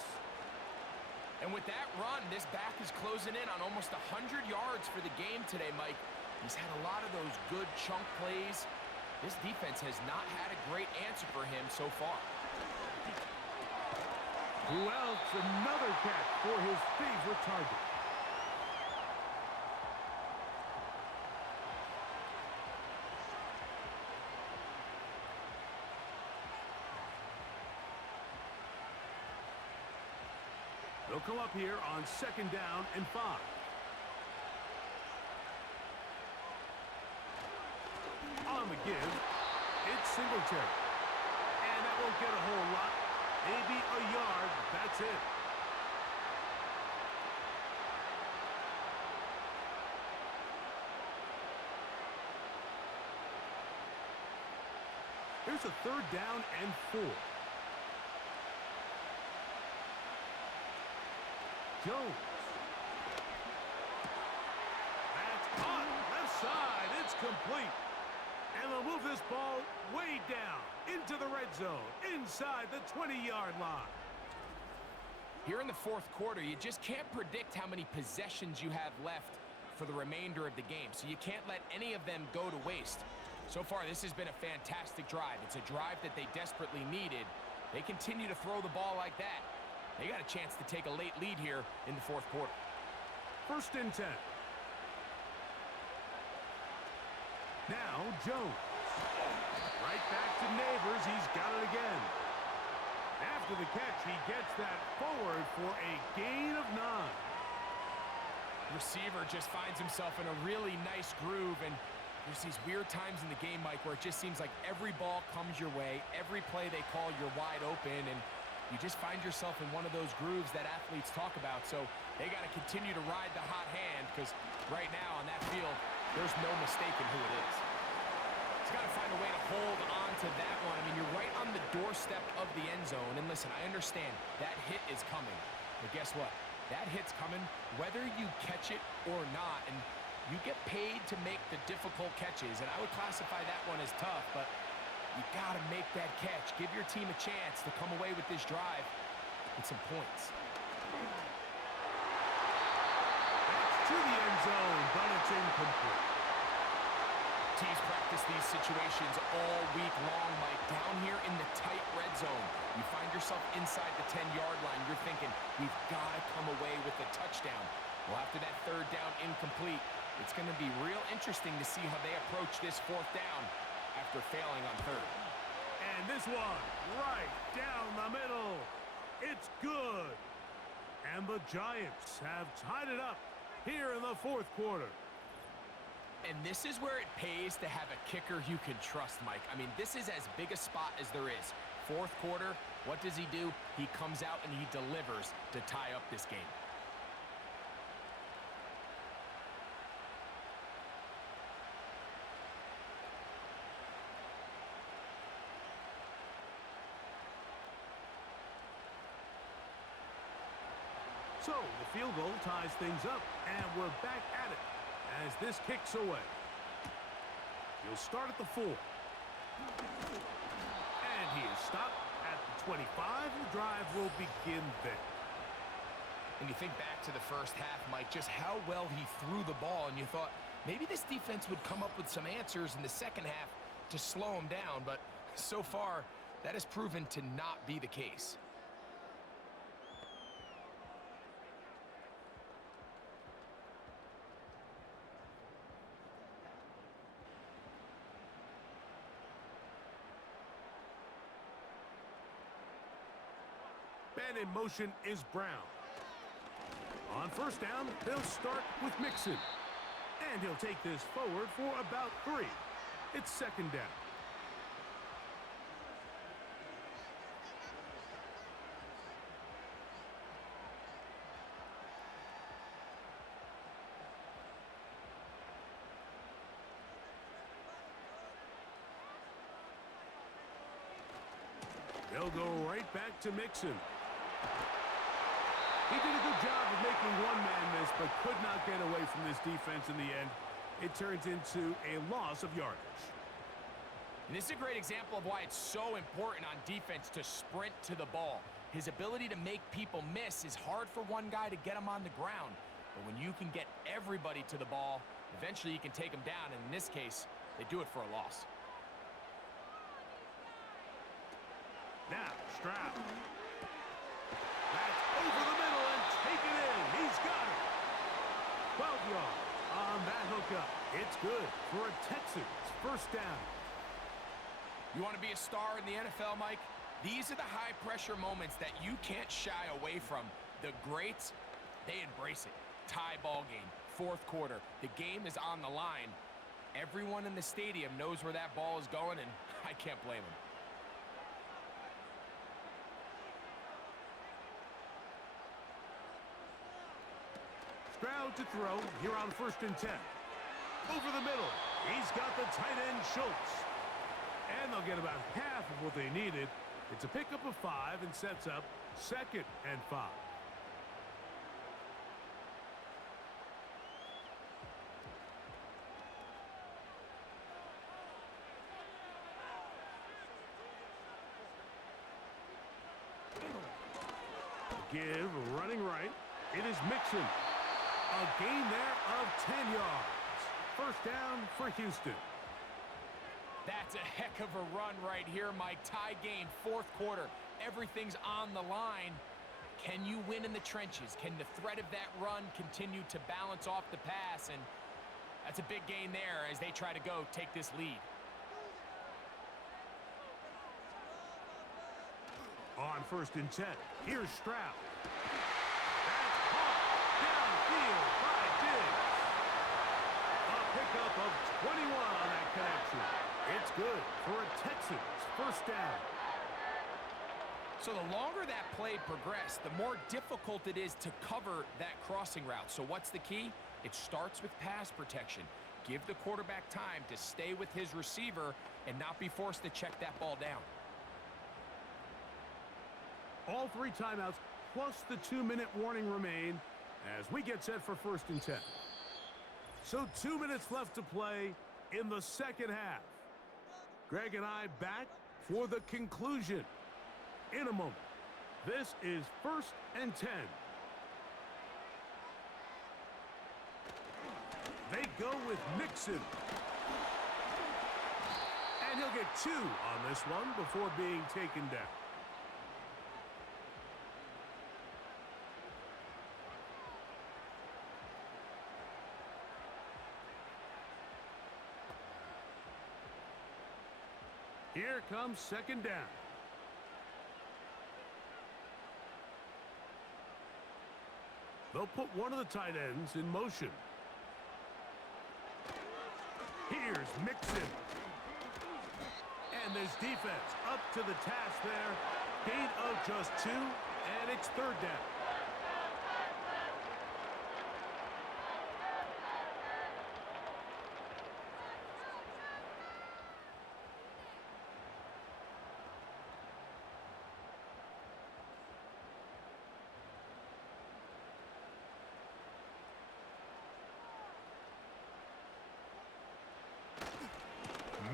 And with that run, this back is closing in on almost 100 yards for the game today, Mike. He's had a lot of those good chunk plays. This defense has not had a great answer for him so far. Who else? Another catch for his favorite target. They'll come up here on second down and 5. On the give, it's Singletary. And that won't get a whole lot. Maybe a yard, that's it. Here's a third down and 4. Jones. That's caught. Left side. It's complete. And they'll move this ball way down into the red zone, inside the 20-yard line. Here in the fourth quarter, you just can't predict how many possessions you have left for the remainder of the game, so you can't let any of them go to waste. So far, this has been a fantastic drive. It's a drive that they desperately needed. They continue to throw the ball like that. They got a chance to take a late lead here in the fourth quarter. First and 10. Now, Jones. Right back to Neighbors. He's got it again. After the catch, he gets that forward for a gain of 9. Receiver just finds himself in a really nice groove, and there's these weird times in the game, Mike, where it just seems like every ball comes your way. Every play they call, you're wide open, and you just find yourself in one of those grooves that athletes talk about. So they got to continue to ride the hot hand, because right now on that field, there's no mistaking who it is. He's got to find a way to hold on to that one. I mean, you're right on the doorstep of the end zone. And listen, I understand that hit is coming. But guess what? That hit's coming whether you catch it or not. And you get paid to make the difficult catches. And I would classify that one as tough, but you got to make that catch. Give your team a chance to come away with this drive with some points. That's to the end zone, but it's incomplete. Teams practice these situations all week long, Mike. Down here in the tight red zone, you find yourself inside the 10-yard line. You're thinking, we've got to come away with a touchdown. Well, after that third down incomplete, it's going to be real interesting to see how they approach this fourth down after failing on third. And this one, right down the middle. It's good. And the Giants have tied it up here in the fourth quarter. And this is where it pays to have a kicker you can trust, Mike. I mean, this is as big a spot as there is. Fourth quarter, what does he do? He comes out and he delivers to tie up this game. So the field goal ties things up, and we're back at it as this kicks away. He'll start at the 4. And he is stopped at the 25. The drive will begin there. And you think back to the first half, Mike, just how well he threw the ball, and you thought maybe this defense would come up with some answers in the second half. to slow him down, but so far, that has proven to not be the case. And in motion is Brown. On first down, they'll start with Mixon. And he'll take this forward for about 3. It's second down. They'll go right back to Mixon. He did a good job of making one man miss, but could not get away from this defense in the end. It turns into a loss of yardage. And this is a great example of why it's so important on defense to sprint to the ball. His ability to make people miss is hard for one guy to get him on the ground. But when you can get everybody to the ball, eventually you can take them down. And in this case, they do it for a loss. Now, Stroud. That's over the middle and taken in. He's got it. 12 yards on that hookup. It's good for a Texans first down. You want to be a star in the NFL, Mike? These are the high-pressure moments that you can't shy away from. The greats, they embrace it. Tie ball game, fourth quarter. The game is on the line. Everyone in the stadium knows where that ball is going, and I can't blame them. Stroud to throw here on first and 10. Over the middle. He's got the tight end Schultz. And they'll get about half of what they needed. It's a pickup of 5 and sets up second and 5. Give running right. It is Mixon. A gain there of 10 yards. First down for Houston. That's a heck of a run right here, Mike. Tie game, fourth quarter. Everything's on the line. Can you win in the trenches? Can the threat of that run continue to balance off the pass? And that's a big gain there as they try to go take this lead. On first and 10, here's Stroud. That's caught downfield by Diggs. A pickup of 21 on that connection. It's good for a Texans first down. So the longer that play progressed, the more difficult it is to cover that crossing route. So what's the key? It starts with pass protection. Give the quarterback time to stay with his receiver and not be forced to check that ball down. All 3 timeouts plus the 2-minute warning remain as we get set for first and 10. So 2 minutes left to play in the second half. Greg and I back for the conclusion in a moment. This is first and 10. They go with Mixon. And he'll get 2 on this one before being taken down. Here comes second down. They'll put one of the tight ends in motion. Here's Mixon. And this defense up to the task there. Gain of just 2, and it's third down.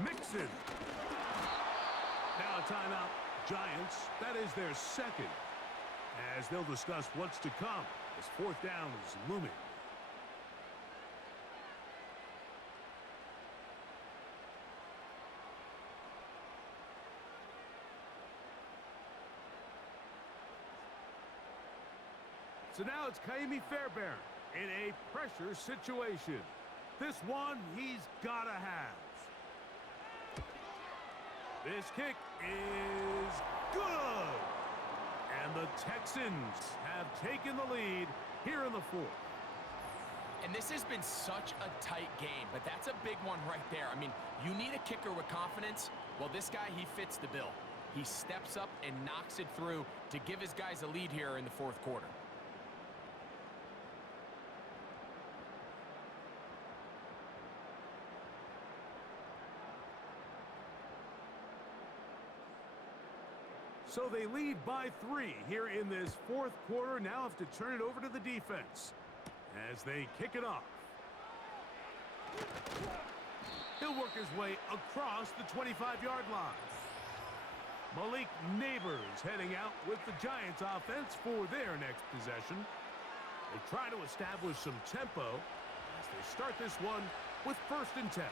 Mixon. Now a timeout. Giants, that is their second. As they'll discuss what's to come as fourth down is looming. So now it's Kaimi Fairbairn in a pressure situation. This one he's got to have. This kick is good. And the Texans have taken the lead here in the fourth. And this has been such a tight game, but that's a big one right there. I mean, you need a kicker with confidence. Well, this guy, he fits the bill. He steps up and knocks it through to give his guys a lead here in the fourth quarter. So they lead by 3 here in this fourth quarter. Now have to turn it over to the defense as they kick it off. He'll work his way across the 25-yard line. Malik Neighbors heading out with the Giants offense for their next possession. They try to establish some tempo as they start this one with 1st and 10.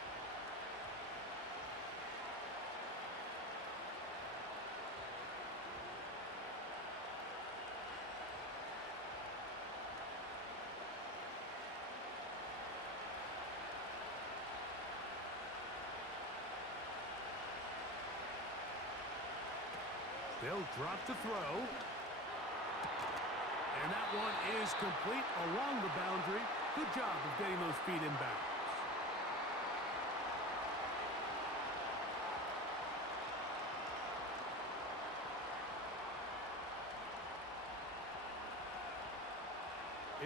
They'll drop to throw. And that one is complete along the boundary. Good job of getting those feet in bounds.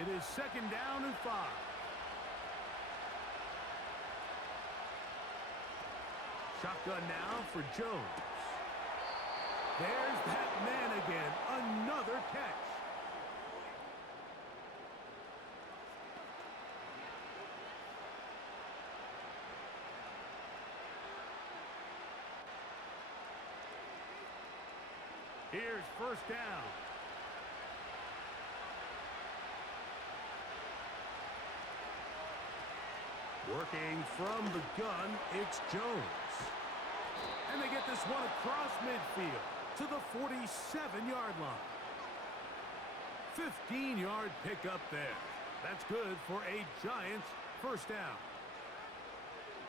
It is 2nd down and 5. Shotgun now for Jones. There's that man again. Another catch. Here's 1st down. Working from the gun, it's Jones. And they get this one across midfield to the 47-yard line. 15-yard pickup there. That's good for a Giants 1st down.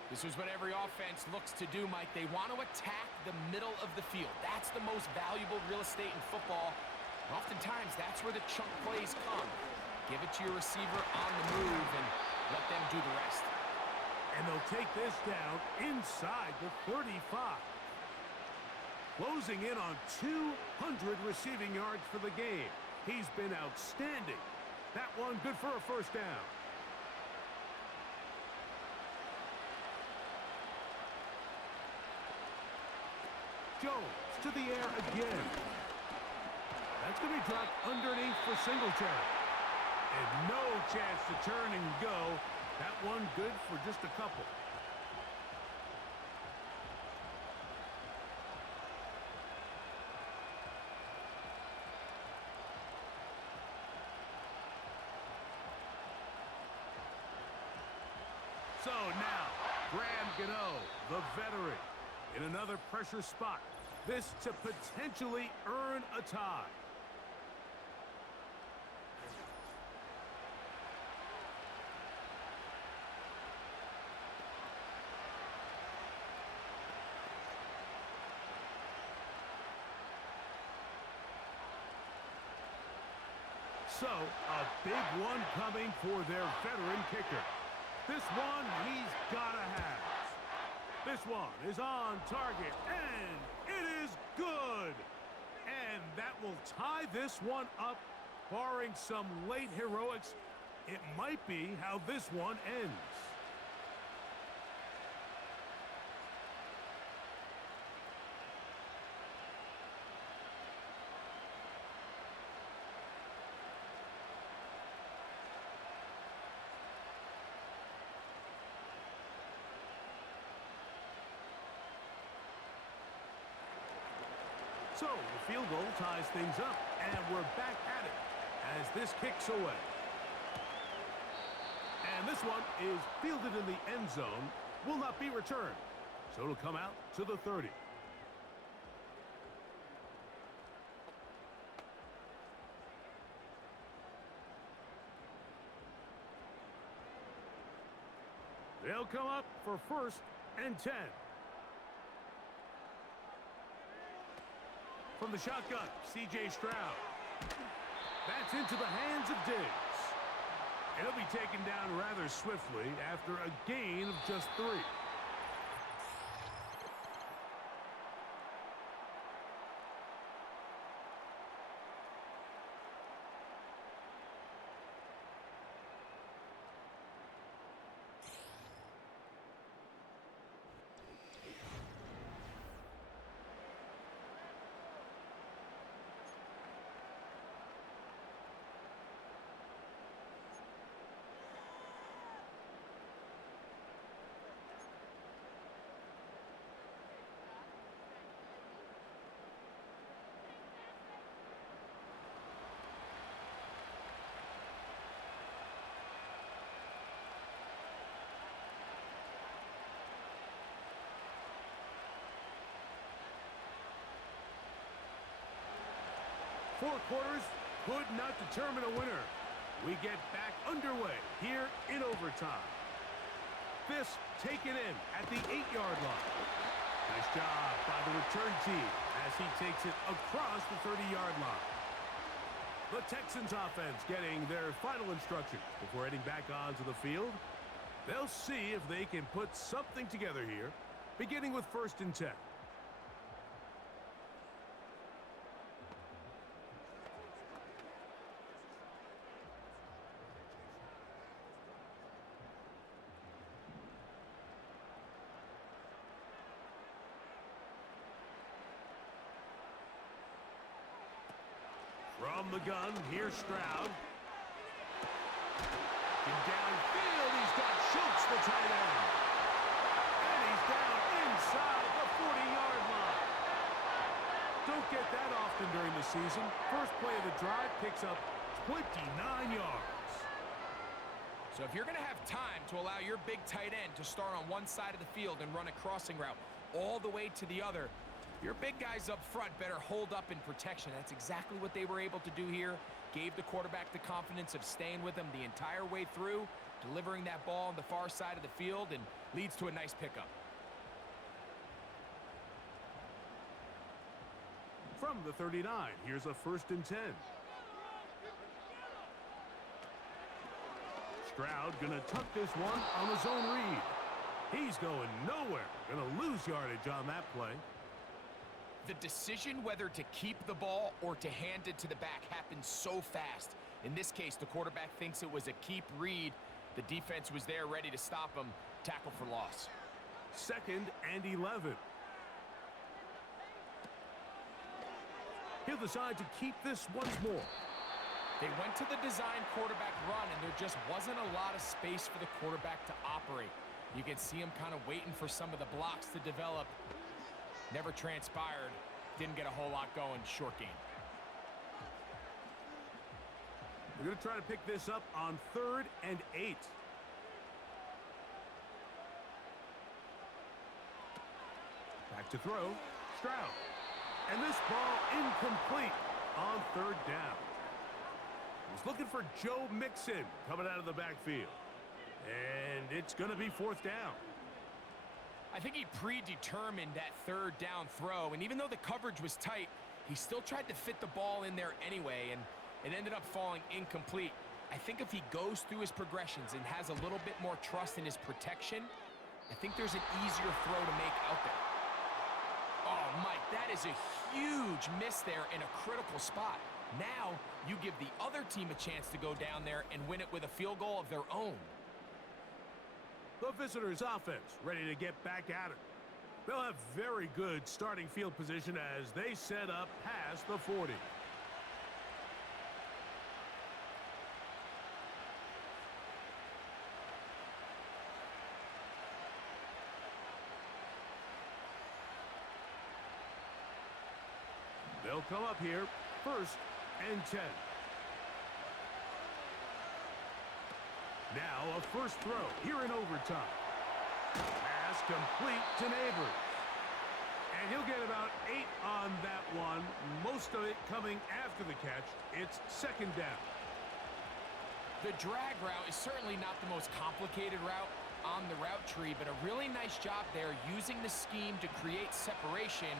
This is what every offense looks to do, Mike. They want to attack the middle of the field. That's the most valuable real estate in football. And oftentimes, that's where the chunk plays come. Give it to your receiver on the move and let them do the rest. And they'll take this down inside the 35. Closing in on 200 receiving yards for the game. He's been outstanding. That one good for a 1st down. Jones to the air again. That's going to be dropped underneath for Singletary. And no chance to turn and go. That one good for just a couple. So now, Graham Gano, the veteran, in another pressure spot. This to potentially earn a tie. So, a big one coming for their veteran kicker. This one he's got to have. This one is on target, and it is good. And that will tie this one up, barring some late heroics. It might be how this one ends. So the field goal ties things up, and we're back at it as this kicks away. And this one is fielded in the end zone, will not be returned. So it'll come out to the 30. They'll come up for 1st and 10. From the shotgun, C.J. Stroud. That's into the hands of Diggs. It'll be taken down rather swiftly after a gain of just 3. Four quarters could not determine a winner. We get back underway here in overtime. This taken in at the 8-yard line. Nice job by the return team as he takes it across the 30-yard line. The Texans offense getting their final instructions before heading back onto the field. They'll see if they can put something together here, beginning with 1st and 10. From the gun, here's Stroud. And downfield, he's got Schultz, the tight end. And he's down inside the 40-yard line. Don't get that often during the season. First play of the drive picks up 29 yards. So if you're going to have time to allow your big tight end to start on one side of the field and run a crossing route all the way to the other, your big guys up front better hold up in protection. That's exactly what they were able to do here. Gave the quarterback the confidence of staying with him the entire way through, delivering that ball on the far side of the field, and leads to a nice pickup. From the 39, here's a 1st and 10. Stroud gonna tuck this one on his own read. He's going nowhere. Gonna lose yardage on that play. The decision whether to keep the ball or to hand it to the back happens so fast. In this case, the quarterback thinks it was a keep read. The defense was there ready to stop him. Tackle for loss. 2nd and 11. He'll decide to keep this once more. They went to the design quarterback run, and there just wasn't a lot of space for the quarterback to operate. You can see him kind of waiting for some of the blocks to develop. Never transpired. Didn't get a whole lot going. Short game. We're going to try to pick this up on 3rd and 8. Back to throw. Stroud. And this ball incomplete on 3rd down. He's looking for Joe Mixon coming out of the backfield. And it's going to be 4th down. I think he predetermined that 3rd down throw, and even though the coverage was tight, he still tried to fit the ball in there anyway, and it ended up falling incomplete. I think if he goes through his progressions and has a little bit more trust in his protection, I think there's an easier throw to make out there. Oh, Mike, that is a huge miss there in a critical spot. Now, you give the other team a chance to go down there and win it with a field goal of their own. The visitors' offense ready to get back at it. They'll have very good starting field position as they set up past the 40. They'll come up here, 1st and 10. Now a 1st throw here in overtime. Pass complete to Neighbors. And he'll get about 8 on that one, most of it coming after the catch. It's 2nd down. The drag route is certainly not the most complicated route. on the route tree, but a really nice job there using the scheme to create separation.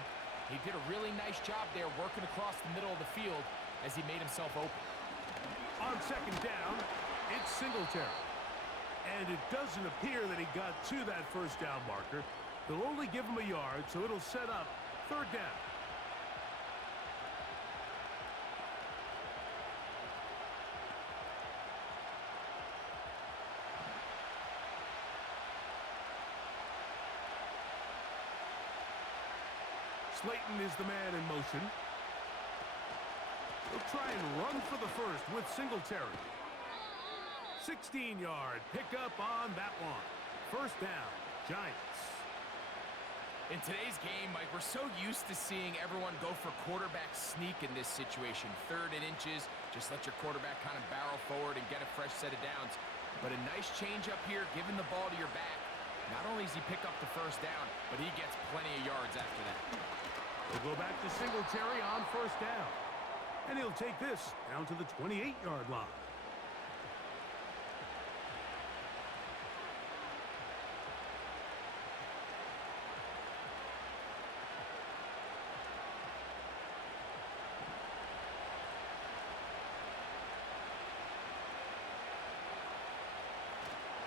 He did a really nice job there working across the middle of the field as he made himself open. On second down, it's Singletary. And it doesn't appear that he got to that first down marker. They'll only give him a yard, so it'll set up third down. Slayton is the man in motion. He'll try and run for the first with Singletary. 16-yard pickup on that one. First down, Giants. In today's game, Mike, we're so used to seeing everyone go for quarterback sneak in this situation. 3rd and inches, just let your quarterback kind of barrel forward and get a fresh set of downs. But a nice change up here, giving the ball to your back. Not only does he pick up the first down, but he gets plenty of yards after that. We'll go back to Singletary on first down. And he'll take this down to the 28-yard line.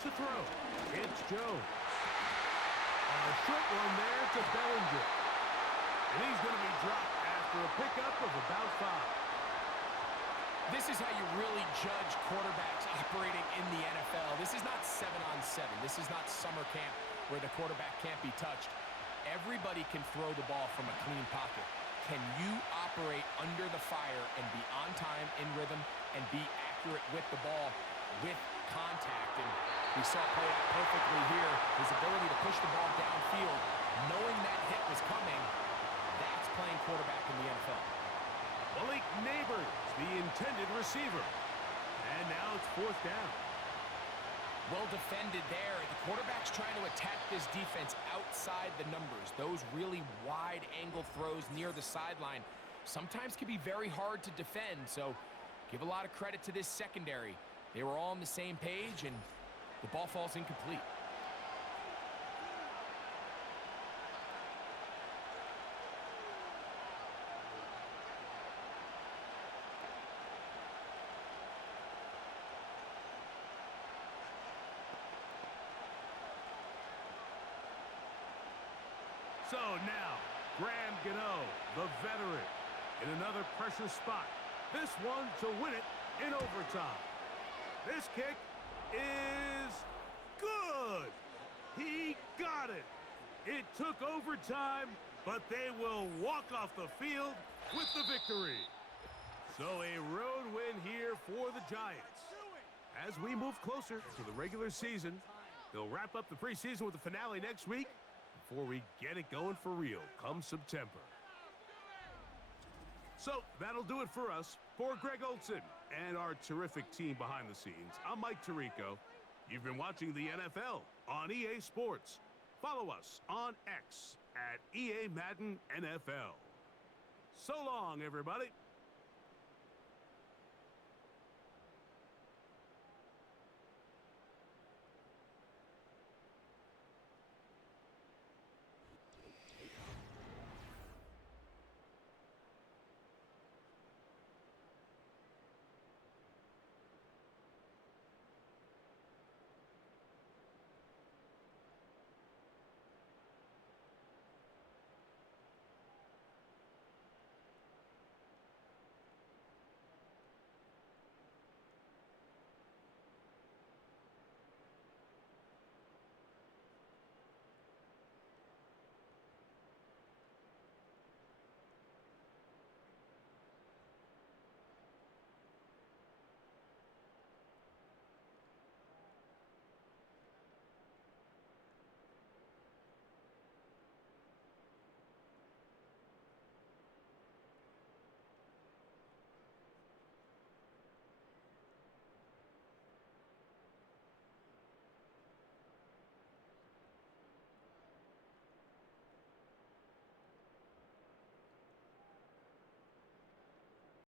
To throw, it's Jones. A short one there to Bellinger. And he's going to be dropped after a pickup of about 5. This is how you really judge quarterbacks operating in the NFL. This is not 7-on-7. This is not summer camp where the quarterback can't be touched. Everybody can throw the ball from a clean pocket. Can you operate under the fire and be on time, in rhythm, and be accurate with the ball with contact? And we saw it play out perfectly here. His ability to push the ball downfield, knowing that hit was coming, that's playing quarterback in the NFL. Malik Neighbors, the intended receiver. And now it's 4th down. Well defended there. The quarterback's trying to attack this defense outside the numbers. Those really wide angle throws near the sideline sometimes can be very hard to defend. So give a lot of credit to this secondary. They were all on the same page, and the ball falls incomplete. So now, Graham Gano, the veteran, in another pressure spot. This one to win it in overtime. This kick is good. He got it. It took overtime, but they will walk off the field with the victory. So a road win here for the Giants. As we move closer to the regular season, they'll wrap up the preseason with the finale next week before we get it going for real come September. So that'll do it for us. For Greg Olson and our terrific team behind the scenes, I'm Mike Tirico. You've been watching the NFL on EA Sports. Follow us on X at EA Madden NFL. So long, everybody.